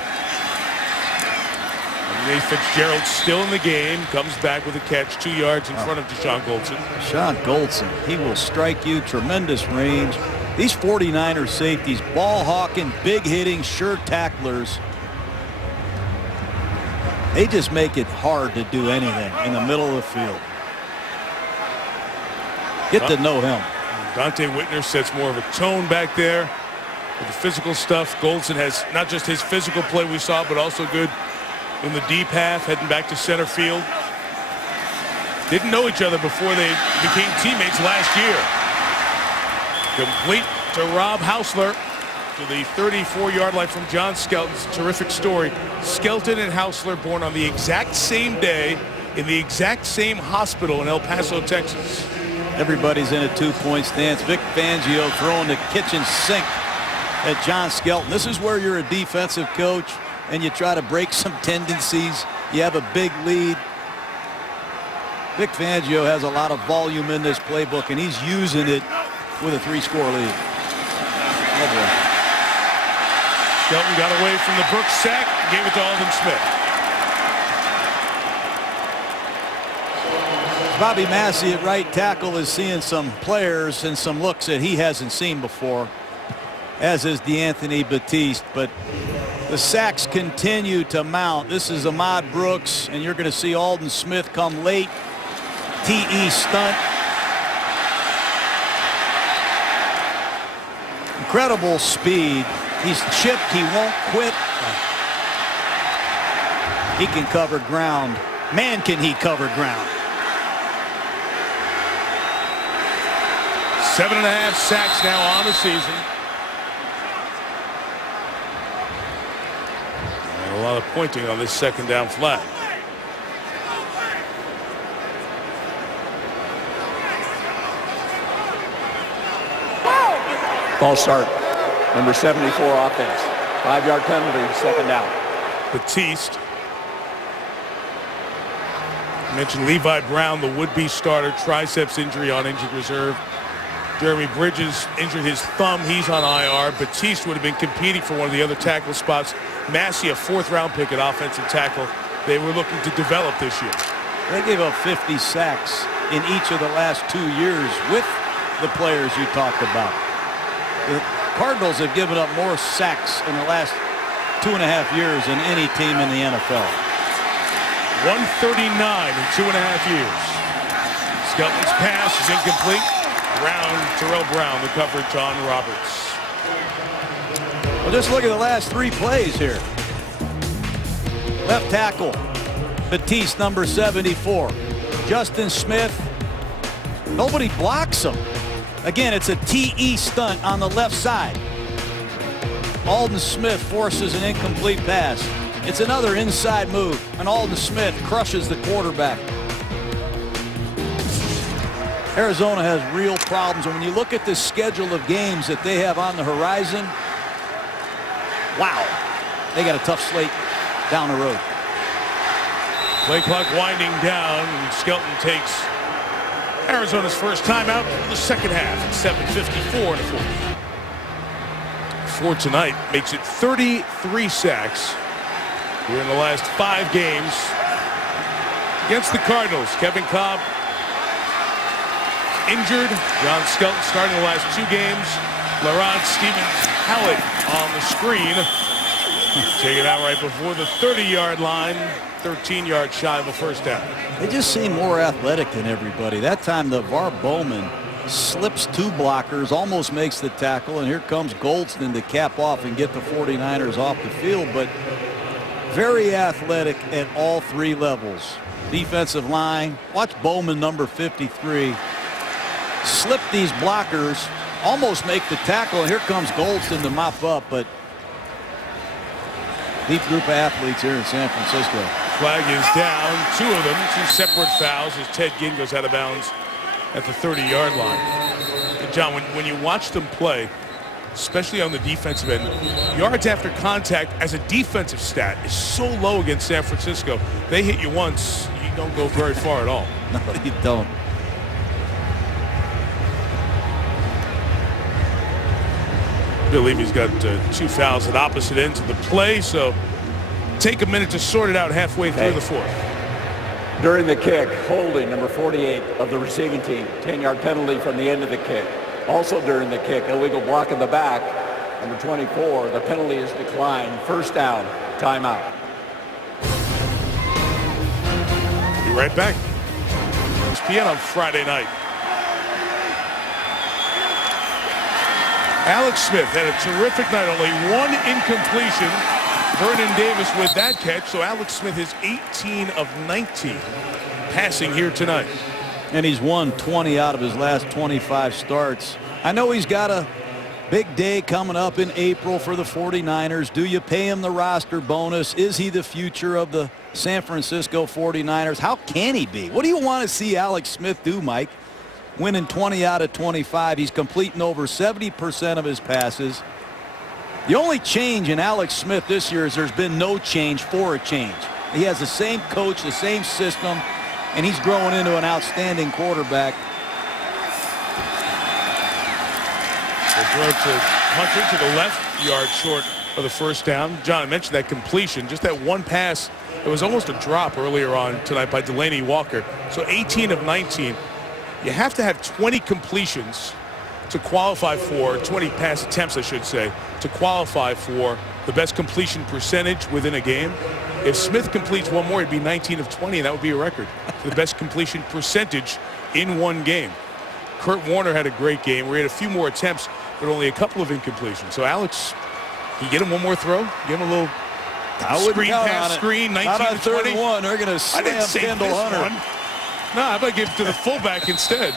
Nate Fitzgerald still in the game, comes back with a catch 2 yards in front of Deshaun Goldson. Deshaun Goldson, he will strike you. Tremendous range. These 49er safeties, ball hawking, big hitting, sure tacklers. They just make it hard to do anything in the middle of the field. Get to know him. Dante Whitner sets more of a tone back there with the physical stuff. Goldson has not just his physical play we saw, but also good in the deep half, heading back to center field. Didn't know each other before they became teammates last year. Complete to Rob Hausler to the 34-yard line from John Skelton's terrific story. Skelton and Hausler born on the exact same day in the exact same hospital in El Paso, Texas. Everybody's in a 2-point stance. Vic Fangio throwing the kitchen sink at John Skelton. This is where you're a defensive coach and you try to break some tendencies. You have a big lead. Vic Fangio has a lot of volume in this playbook, and he's using it with a 3-score lead. Oh boy. Skelton got away from the Brooks sack, gave it to Alden Smith. Bobby Massey at right tackle is seeing some players and some looks that he hasn't seen before, as is DeAnthony Batiste. But the sacks continue to mount. This is Ahmad Brooks, and you're going to see Alden Smith come late. TE stunt. Incredible speed. He's chipped. He won't quit. He can cover ground. Man, can he cover ground. 7.5 sacks now on the season. And a lot of pointing on this second down flat. Ball start. Number 74 offense. 5-yard penalty, second down. Batiste. Mentioned Levi Brown, the would-be starter, triceps injury on injured reserve. Jeremy Bridges injured his thumb. He's on IR. Batiste would have been competing for one of the other tackle spots. Massey, a 4th-round pick at offensive tackle. They were looking to develop this year. They gave up 50 sacks in each of the last 2 years with the players you talked about. The Cardinals have given up more sacks in the last 2.5 years than any team in the NFL. 139 in 2.5 years. Skelton's pass is incomplete. Terrell Brown, the coverage on Roberts. Well, just look at the last 3 plays here. Left tackle, Batiste, number 74. Justin Smith, nobody blocks him. Again, it's a TE stunt on the left side. Alden Smith forces an incomplete pass. It's another inside move, and Alden Smith crushes the quarterback. Arizona has real problems, and when you look at the schedule of games that they have on the horizon, wow, they got a tough slate down the road. Play clock winding down, and Skelton takes Arizona's first timeout for the second half at 7:54 in the fourth. For tonight makes it 33 sacks here in the last 5 games against the Cardinals. Kevin Cobb injured. John Skelton starting the last 2 games. LaRon Stevens-Howard on the screen. Take it out right before the 30-yard line. 13 yards shy of a first down. They just seem more athletic than everybody. That time, LeVar Bowman slips 2 blockers, almost makes the tackle, and here comes Goldston to cap off and get the 49ers off the field. But very athletic at all 3 levels. Defensive line. Watch Bowman, number 53, slip these blockers, almost make the tackle, and here comes Goldston to mop up. But deep group of athletes here in San Francisco. Flag is down. 2 of them, 2 separate fouls as Ted Ginn goes out of bounds at the 30-yard line. And John, when you watch them play, especially on the defensive end, yards after contact as a defensive stat is so low against San Francisco. They hit you once, you don't go very far at all. No, you don't. I believe he's got 2 fouls at opposite ends of the play, so take a minute to sort it out halfway through the fourth. During the kick, holding number 48 of the receiving team, 10-yard penalty from the end of the kick. Also during the kick, illegal block in the back, number 24. The penalty is declined. First down, timeout. Be right back. ESPN on Friday night. Alex Smith had a terrific night. Only 1 incompletion. Vernon Davis with that catch. So Alex Smith is 18 of 19 passing here tonight. And he's won 20 out of his last 25 starts. I know he's got a big day coming up in April for the 49ers. Do you pay him the roster bonus? Is he the future of the San Francisco 49ers? How can he be? What do you want to see Alex Smith do, Mike? Winning 20 out of 25. He's completing over 70% of his passes. The only change in Alex Smith this year is there's been no change for a change. He has the same coach, the same system, and he's growing into an outstanding quarterback. They throw to Hunter to the left, yard short of the first down. John, I mentioned that completion, just that one pass. It was almost a drop earlier on tonight by Delaney Walker. So 18 of 19. You have to have 20 completions to qualify for, 20 pass attempts, I should say, to qualify for the best completion percentage within a game. If Smith completes one more, it'd be 19 of 20, and that would be a record for the best completion percentage in one game. Kurt Warner had a great game where he had a few more attempts, but only a couple of incompletions. So Alex, can you get him one more throw? Give him a little screen pass screen, 19 to 20. 31. They're going to slam Kendall Hunter. No, I might give it to the fullback instead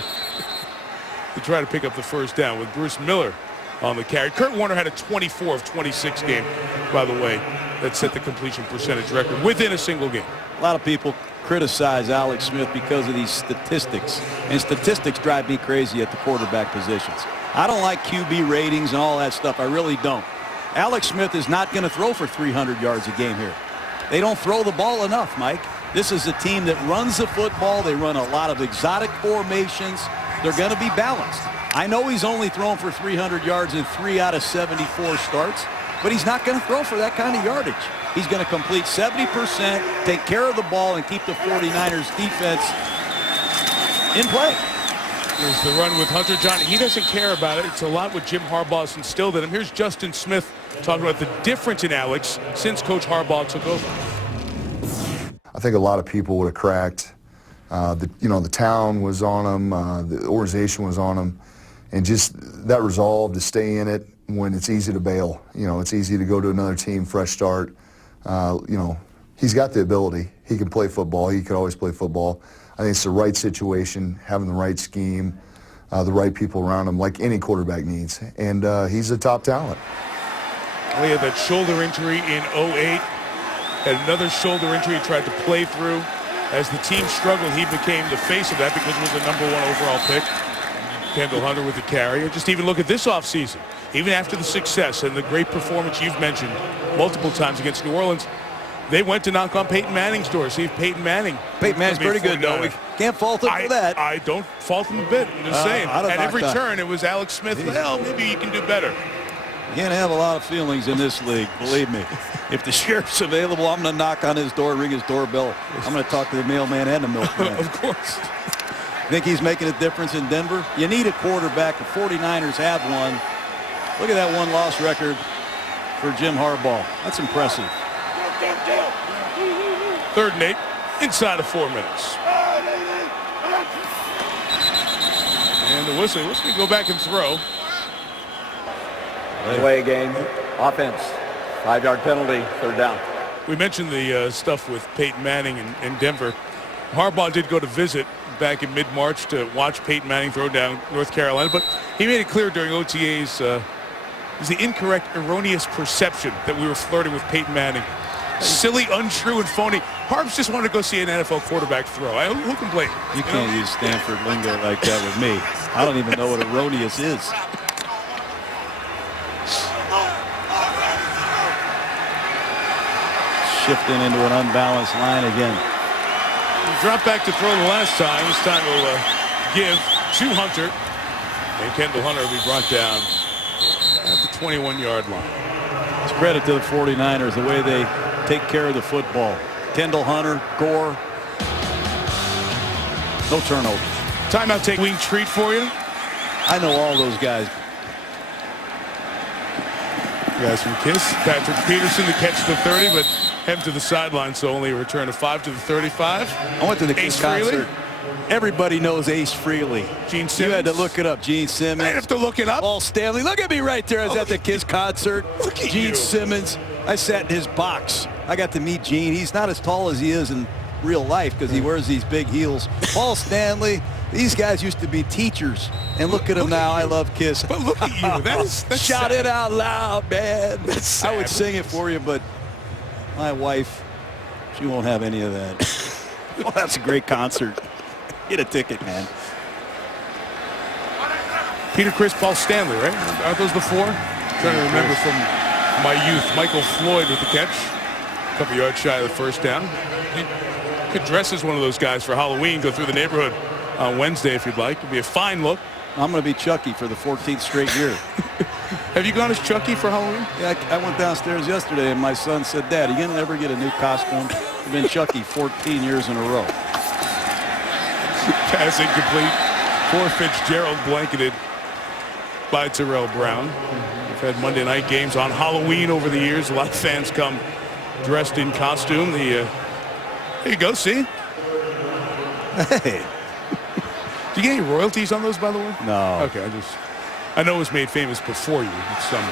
to try to pick up the first down with Bruce Miller on the carry. Kurt Warner had a 24 of 26 game, by the way, that set the completion percentage record within a single game. A lot of people criticize Alex Smith because of these statistics, and statistics drive me crazy at the quarterback positions. I don't like QB ratings and all that stuff. I really don't. Alex Smith is not going to throw for 300 yards a game here. They don't throw the ball enough, Mike. This is a team that runs the football. They run a lot of exotic formations. They're going to be balanced. I know he's only thrown for 300 yards in 3 out of 74 starts, but he's not going to throw for that kind of yardage. He's going to complete 70%, take care of the ball, and keep the 49ers defense in play. Here's the run with Hunter John. He doesn't care about it. It's a lot what Jim Harbaugh's instilled in him. Here's Justin Smith talking about the difference in Alex since Coach Harbaugh took over. I think a lot of people would have cracked. The town was on him, the organization was on him, and just that resolve to stay in it when it's easy to bail. It's easy to go to another team, fresh start. he's got the ability. He can play football. He could always play football. I think it's the right situation, having the right scheme, the right people around him, like any quarterback needs. And he's a top talent. Well, he had that shoulder injury in 08. Had another shoulder injury he tried to play through. As the team struggled, he became the face of that because he was the #1 overall pick. Kendall Hunter with the carry. And just even look at this offseason. Even after the success and the great performance you've mentioned multiple times against New Orleans, they went to knock on Peyton Manning's door. See if Peyton Manning's pretty good, though. We can't fault him for that. I don't fault him a bit. I'm just saying. At every turn, it was Alex Smith. Well, maybe you can do better. You can't have a lot of feelings in this league, believe me. If the sheriff's available, I'm going to knock on his door, ring his doorbell. I'm going to talk to the mailman and the milkman. Of course. Think he's making a difference in Denver? You need a quarterback. The 49ers have one. Look at that one-loss record for Jim Harbaugh. That's impressive. 3rd and 8, inside of 4 minutes. And the whistle can go back and throw. Away game, offense, 5-yard penalty, 3rd down. We mentioned the stuff with Peyton Manning in Denver. Harbaugh did go to visit back in mid-March to watch Peyton Manning throw down North Carolina, but he made it clear during OTAs it was the incorrect, erroneous perception that we were flirting with Peyton Manning. Silly, untrue, and phony. Harbs just wanted to go see an NFL quarterback throw. Who can blame him? You can't use Stanford lingo like that with me. I don't even know what erroneous is. Shifting into an unbalanced line again. He dropped back to throw the last time. This time we'll give to Hunter. And Kendall Hunter will be brought down at the 21-yard line. It's credit to the 49ers, the way they take care of the football. Kendall Hunter, Gore. No turnovers. Timeout take wing treat for you. I know all those guys. Guys from KISS. Patrick Peterson to catch the 30, but heading to the sideline, so only a return of 5 to the 35. I went to the KISS concert. Everybody knows Ace Frehley. Gene Simmons. You had to look it up. Gene Simmons. I have to look it up. Paul Stanley. Look at me right there. I was at the KISS concert. Look at Gene you. Simmons. I sat in his box. I got to meet Gene. He's not as tall as he is in real life because he wears these big heels. Paul Stanley. These guys used to be teachers. And look at them now. I love KISS. But look at you. That's Shout sad. it out loud, man. That's sad. I would sing it for you, but my wife, she won't have any of that. Well, that's a great concert. Get a ticket, man. Peter Criss, Paul Stanley, right? Aren't those the 4? I'm trying to remember from my youth. Michael Floyd with the catch. A couple yards shy of the first down. You could dress as one of those guys for Halloween. Go through the neighborhood on Wednesday if you'd like. It'd be a fine look. I'm going to be Chucky for the 14th straight year. Have you gone as Chucky for Halloween? Yeah, I went downstairs yesterday and my son said, Dad, are you going to ever get a new costume? I've been Chucky 14 years in a row. Pass incomplete for Fitzgerald, blanketed by Terrell Brown. We've had Monday night games on Halloween over the years. A lot of fans come dressed in costume. There you go, see? Hey. Do you get any royalties on those, by the way? No. Okay, I know it was made famous before you. It's some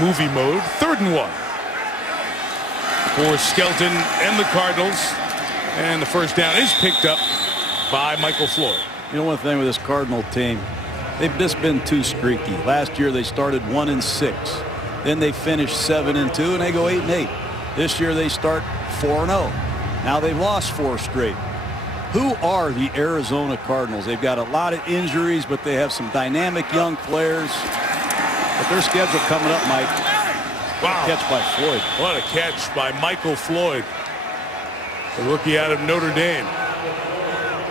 movie mode. 3rd and 1 for Skelton and the Cardinals. And the first down is picked up by Michael Floyd. You know, one thing with this Cardinal team, they've just been too streaky. Last year they started 1-6. Then they finished 7-2 and they go 8-8. This year they start 4-0. Now they've lost 4 straight. Who are the Arizona Cardinals? They've got a lot of injuries, but they have some dynamic young players. But their schedule coming up, Mike. Wow. Catch by Floyd. What a catch by Michael Floyd, the rookie out of Notre Dame.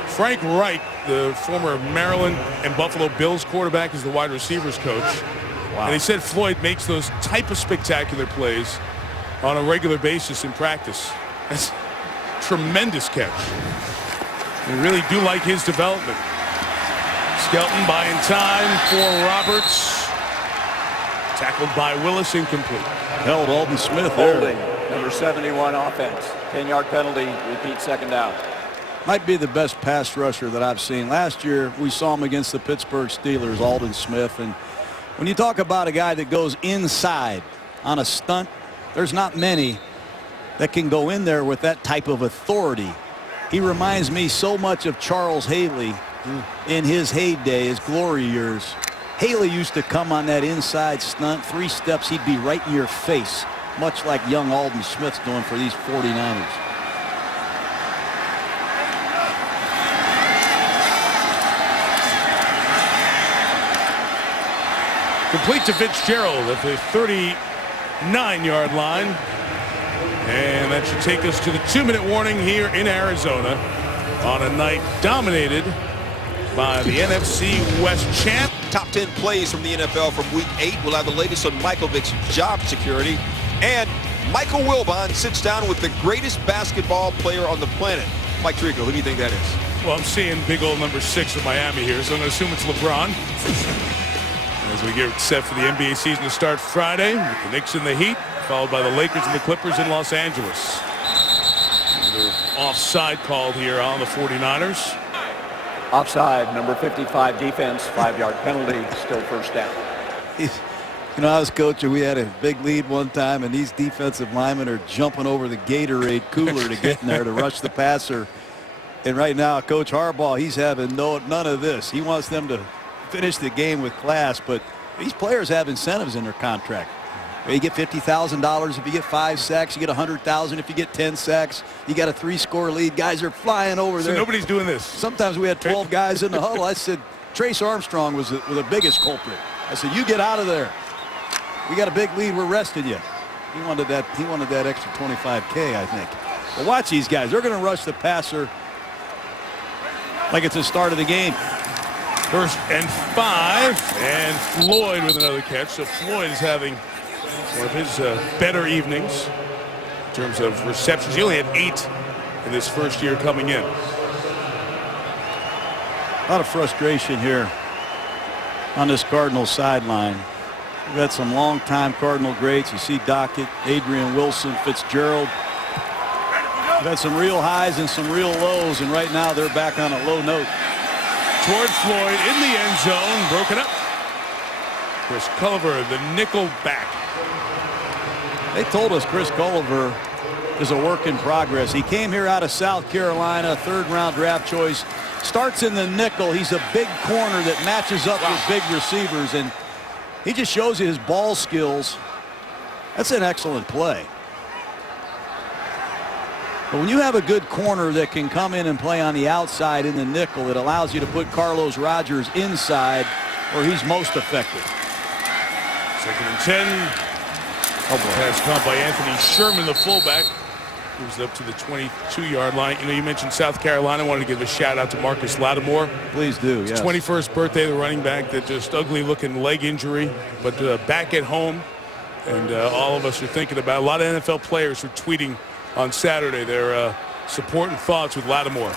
Frank Reich, the former Maryland and Buffalo Bills quarterback, is the wide receivers coach. Wow. And he said Floyd makes those type of spectacular plays on a regular basis in practice. That's a tremendous catch. We really do like his development. Skelton buying time for Roberts. Tackled by Willis, incomplete. Held Alden Smith there. Holding, number 71 offense. 10-yard penalty, repeat 2nd down. Might be the best pass rusher that I've seen. Last year, we saw him against the Pittsburgh Steelers, Alden Smith. And when you talk about a guy that goes inside on a stunt, there's not many that can go in there with that type of authority. He reminds me so much of Charles Haley in his heyday, his glory years. Haley used to come on that inside stunt, 3 steps, he'd be right in your face, much like young Alden Smith's doing for these 49ers. Complete to Fitzgerald at the 39-yard line. And that should take us to the 2-minute warning here in Arizona on a night dominated by the NFC West champ. Top 10 plays from the NFL from Week 8. We'll have the latest on Michael Vick's job security. And Michael Wilbon sits down with the greatest basketball player on the planet. Mike Tirico, who do you think that is? Well, I'm seeing big old number 6 of Miami here, so I'm going to assume it's LeBron. As we get set for the NBA season to start Friday, with the Knicks and the Heat, followed by the Lakers and the Clippers in Los Angeles. Another offside called here on the 49ers. Offside, number 55 defense, 5-yard penalty, still first down. You know, I was coaching, we had a big lead one time, and these defensive linemen are jumping over the Gatorade cooler to get in there to rush the passer. And right now, Coach Harbaugh, he's having none of this. He wants them to finish the game with class, but these players have incentives in their contract. You get $50,000 if you get 5 sacks. You get $100,000 if you get 10 sacks. You got a 3-score lead. Guys are flying over there. So nobody's doing this. Sometimes we had 12 guys in the huddle. I said, Trace Armstrong was the biggest culprit. I said, you get out of there. We got a big lead. We're resting you. He wanted that extra $25K, I think. But watch these guys. They're going to rush the passer like it's the start of the game. 1st and 5, and Floyd with another catch. So Floyd is having one of his better evenings in terms of receptions. He only had 8 in this first year coming in. A lot of frustration here on this Cardinals sideline. We've had some longtime Cardinal greats. You see Dockett, Adrian Wilson, Fitzgerald. We've had some real highs and some real lows, and right now they're back on a low note. Toward Floyd in the end zone, broken up. Chris Culliver, the nickel back. They told us Chris Culliver is a work in progress. He came here out of South Carolina, 3rd-round draft choice. Starts in the nickel. He's a big corner that matches up with big receivers, and he just shows you his ball skills. That's an excellent play. But when you have a good corner that can come in and play on the outside in the nickel, it allows you to put Carlos Rogers inside where he's most effective. 2nd and 10. Pass caught by Anthony Sherman, the fullback. Moves up to the 22-yard line. You know, you mentioned South Carolina. I wanted to give a shout out to Marcus Lattimore. Please do, yes. His 21st birthday, the running back, that just ugly-looking leg injury, but back at home. And all of us are thinking about a lot of NFL players were tweeting on Saturday their support and thoughts with Lattimore.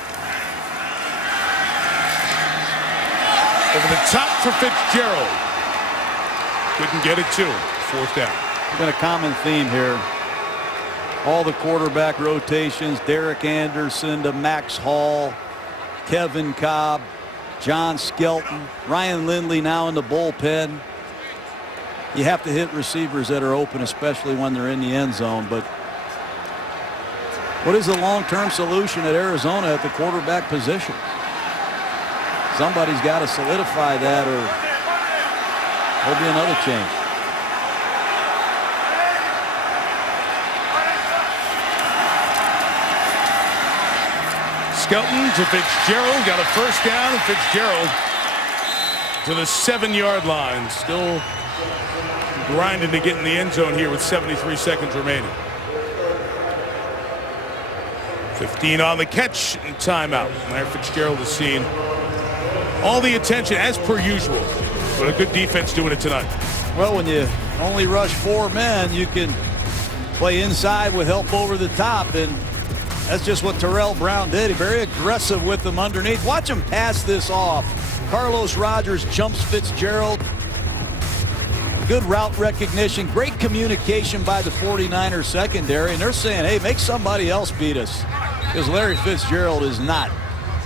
Over the top for Fitzgerald. Couldn't get it to him. 4th down. It's been a common theme here. All the quarterback rotations, Derek Anderson to Max Hall, Kevin Cobb, John Skelton, Ryan Lindley now in the bullpen. You have to hit receivers that are open, especially when they're in the end zone. But what is the long-term solution at Arizona at the quarterback position? Somebody's got to solidify that, or there'll be another change. Skelton to Fitzgerald, got a 1st down, and Fitzgerald to the 7-yard line. Still grinding to get in the end zone here with 73 seconds remaining. 15 on the catch and timeout. Larry Fitzgerald is seeing all the attention as per usual, but a good defense doing it tonight. Well, when you only rush 4 men, you can play inside with help over the top, and that's just what Terrell Brown did. Very aggressive with them underneath. Watch him pass this off. Carlos Rogers jumps Fitzgerald. Good route recognition. Great communication by the 49ers secondary. And they're saying, hey, make somebody else beat us, because Larry Fitzgerald is not.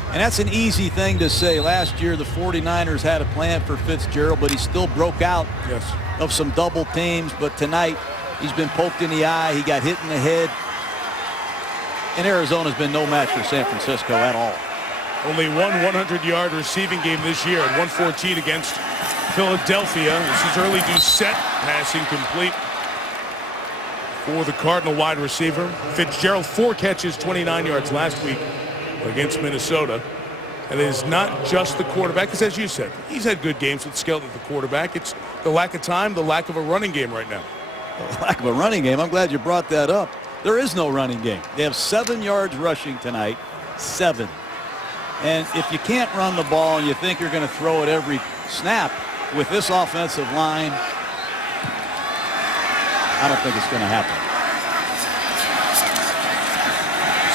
And that's an easy thing to say. Last year, the 49ers had a plan for Fitzgerald, but he still broke out of some double teams. But tonight, he's been poked in the eye. He got hit in the head. And Arizona's been no match for San Francisco at all. Only one 100-yard receiving game this year at 114 against Philadelphia. This is early Doucette passing complete for the Cardinal wide receiver. Fitzgerald, 4 catches, 29 yards last week against Minnesota. And it is not just the quarterback, because as you said, he's had good games with Skelton at the quarterback. It's the lack of time, the lack of a running game right now. The lack of a running game. I'm glad you brought that up. There is no running game. They have 7 yards rushing tonight. 7. And if you can't run the ball and you think you're going to throw it every snap with this offensive line, I don't think it's going to happen.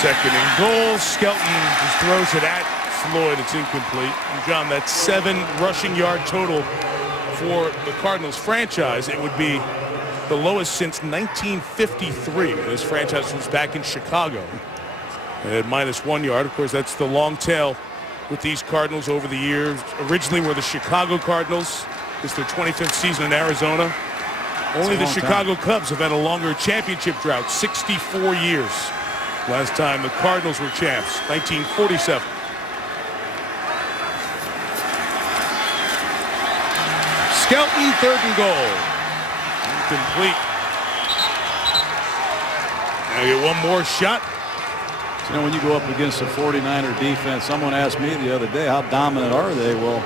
2nd and goal. Skelton just throws it at Floyd. It's incomplete. And John, that's 7 rushing yard total for the Cardinals franchise. It would be the lowest since 1953 when this franchise was back in Chicago. And at -1 yard, of course, that's the long tail with these Cardinals over the years. Originally were the Chicago Cardinals. It's their 25th season in Arizona. Only the Chicago Cubs have had a longer championship drought, 64 years. Last time the Cardinals were champs, 1947. Skelton, 3rd and goal. Incomplete. Now get one more shot. You know, when you go up against a 49er defense, someone asked me the other day, how dominant are they? Well,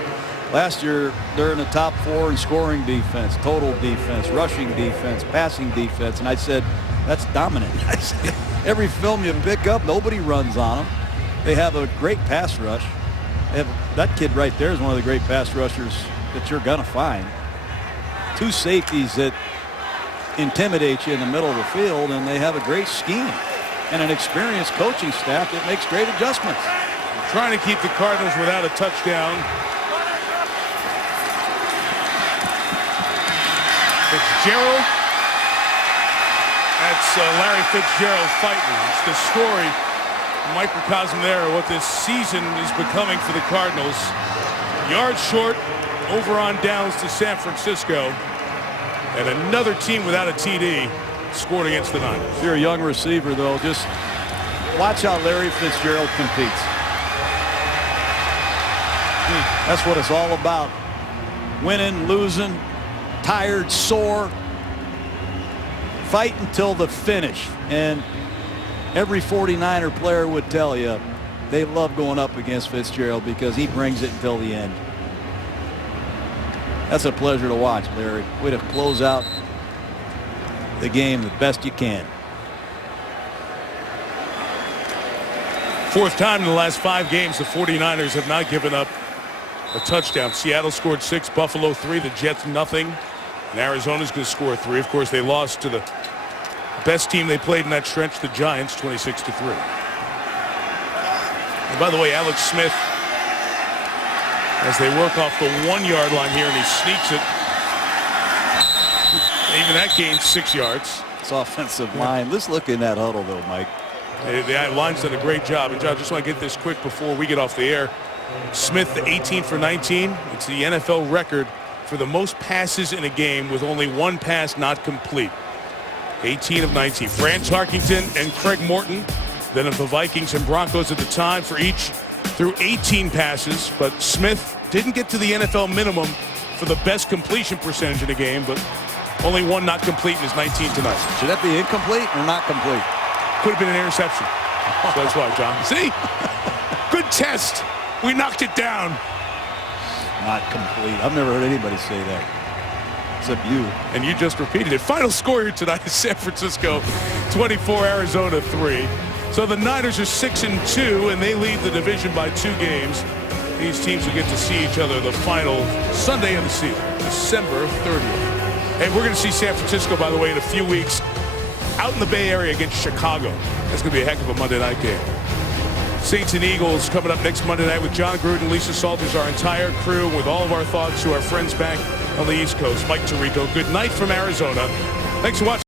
last year, they're in the top 4 in scoring defense, total defense, rushing defense, passing defense. And I said, that's dominant. I said, every film you pick up, nobody runs on them. They have a great pass rush. That kid right there is one of the great pass rushers that you're going to find. 2 safeties that intimidate you in the middle of the field, and they have a great scheme and an experienced coaching staff that makes great adjustments. Trying to keep the Cardinals without a touchdown. Fitzgerald. That's Larry Fitzgerald fighting. It's the story, microcosm there of what this season is becoming for the Cardinals. Yards short, over on downs to San Francisco. And another team without a TD scored against the Niners. If you're a young receiver, though, just watch how Larry Fitzgerald competes. That's what it's all about. Winning, losing, tired, sore. Fight until the finish. And every 49er player would tell you they love going up against Fitzgerald because he brings it until the end. That's a pleasure to watch, Larry. Way to close out the game the best you can. 4th time in the last 5 games the 49ers have not given up a touchdown. Seattle scored 6, Buffalo 3, the Jets nothing, and Arizona's going to score 3. Of course, they lost to the best team they played in that stretch, the Giants, 26-3. And by the way, Alex Smith, as they work off the 1-yard line here, and he sneaks it. Even that gains 6 yards. It's offensive line. Let's look in that huddle, though, Mike. The line's done a great job. And, John, I just want to get this quick before we get off the air. Smith, 18 for 19. It's the NFL record for the most passes in a game with only 1 pass not complete. 18 of 19. Fran Tarkington and Craig Morton, then of the Vikings and Broncos at the time, for each threw 18 passes. But Smith didn't get to the NFL minimum for the best completion percentage in a game, but only 1 not complete in his 19 tonight. Should that be incomplete or not complete? Could have been an interception. So that's why, John. See? Good test. We knocked it down. Not complete. I've never heard anybody say that. Except you. And you just repeated it. Final score here tonight is San Francisco 24, Arizona 3. So the Niners are 6-2, and they lead the division by 2 games. These teams will get to see each other the final Sunday of the season, December 30th. Hey, we're going to see San Francisco, by the way, in a few weeks out in the Bay Area against Chicago. That's going to be a heck of a Monday night game. Saints and Eagles coming up next Monday night with John Gruden, Lisa Salters, our entire crew, with all of our thoughts to our friends back on the East Coast. Mike Tirico, good night from Arizona. Thanks for watching.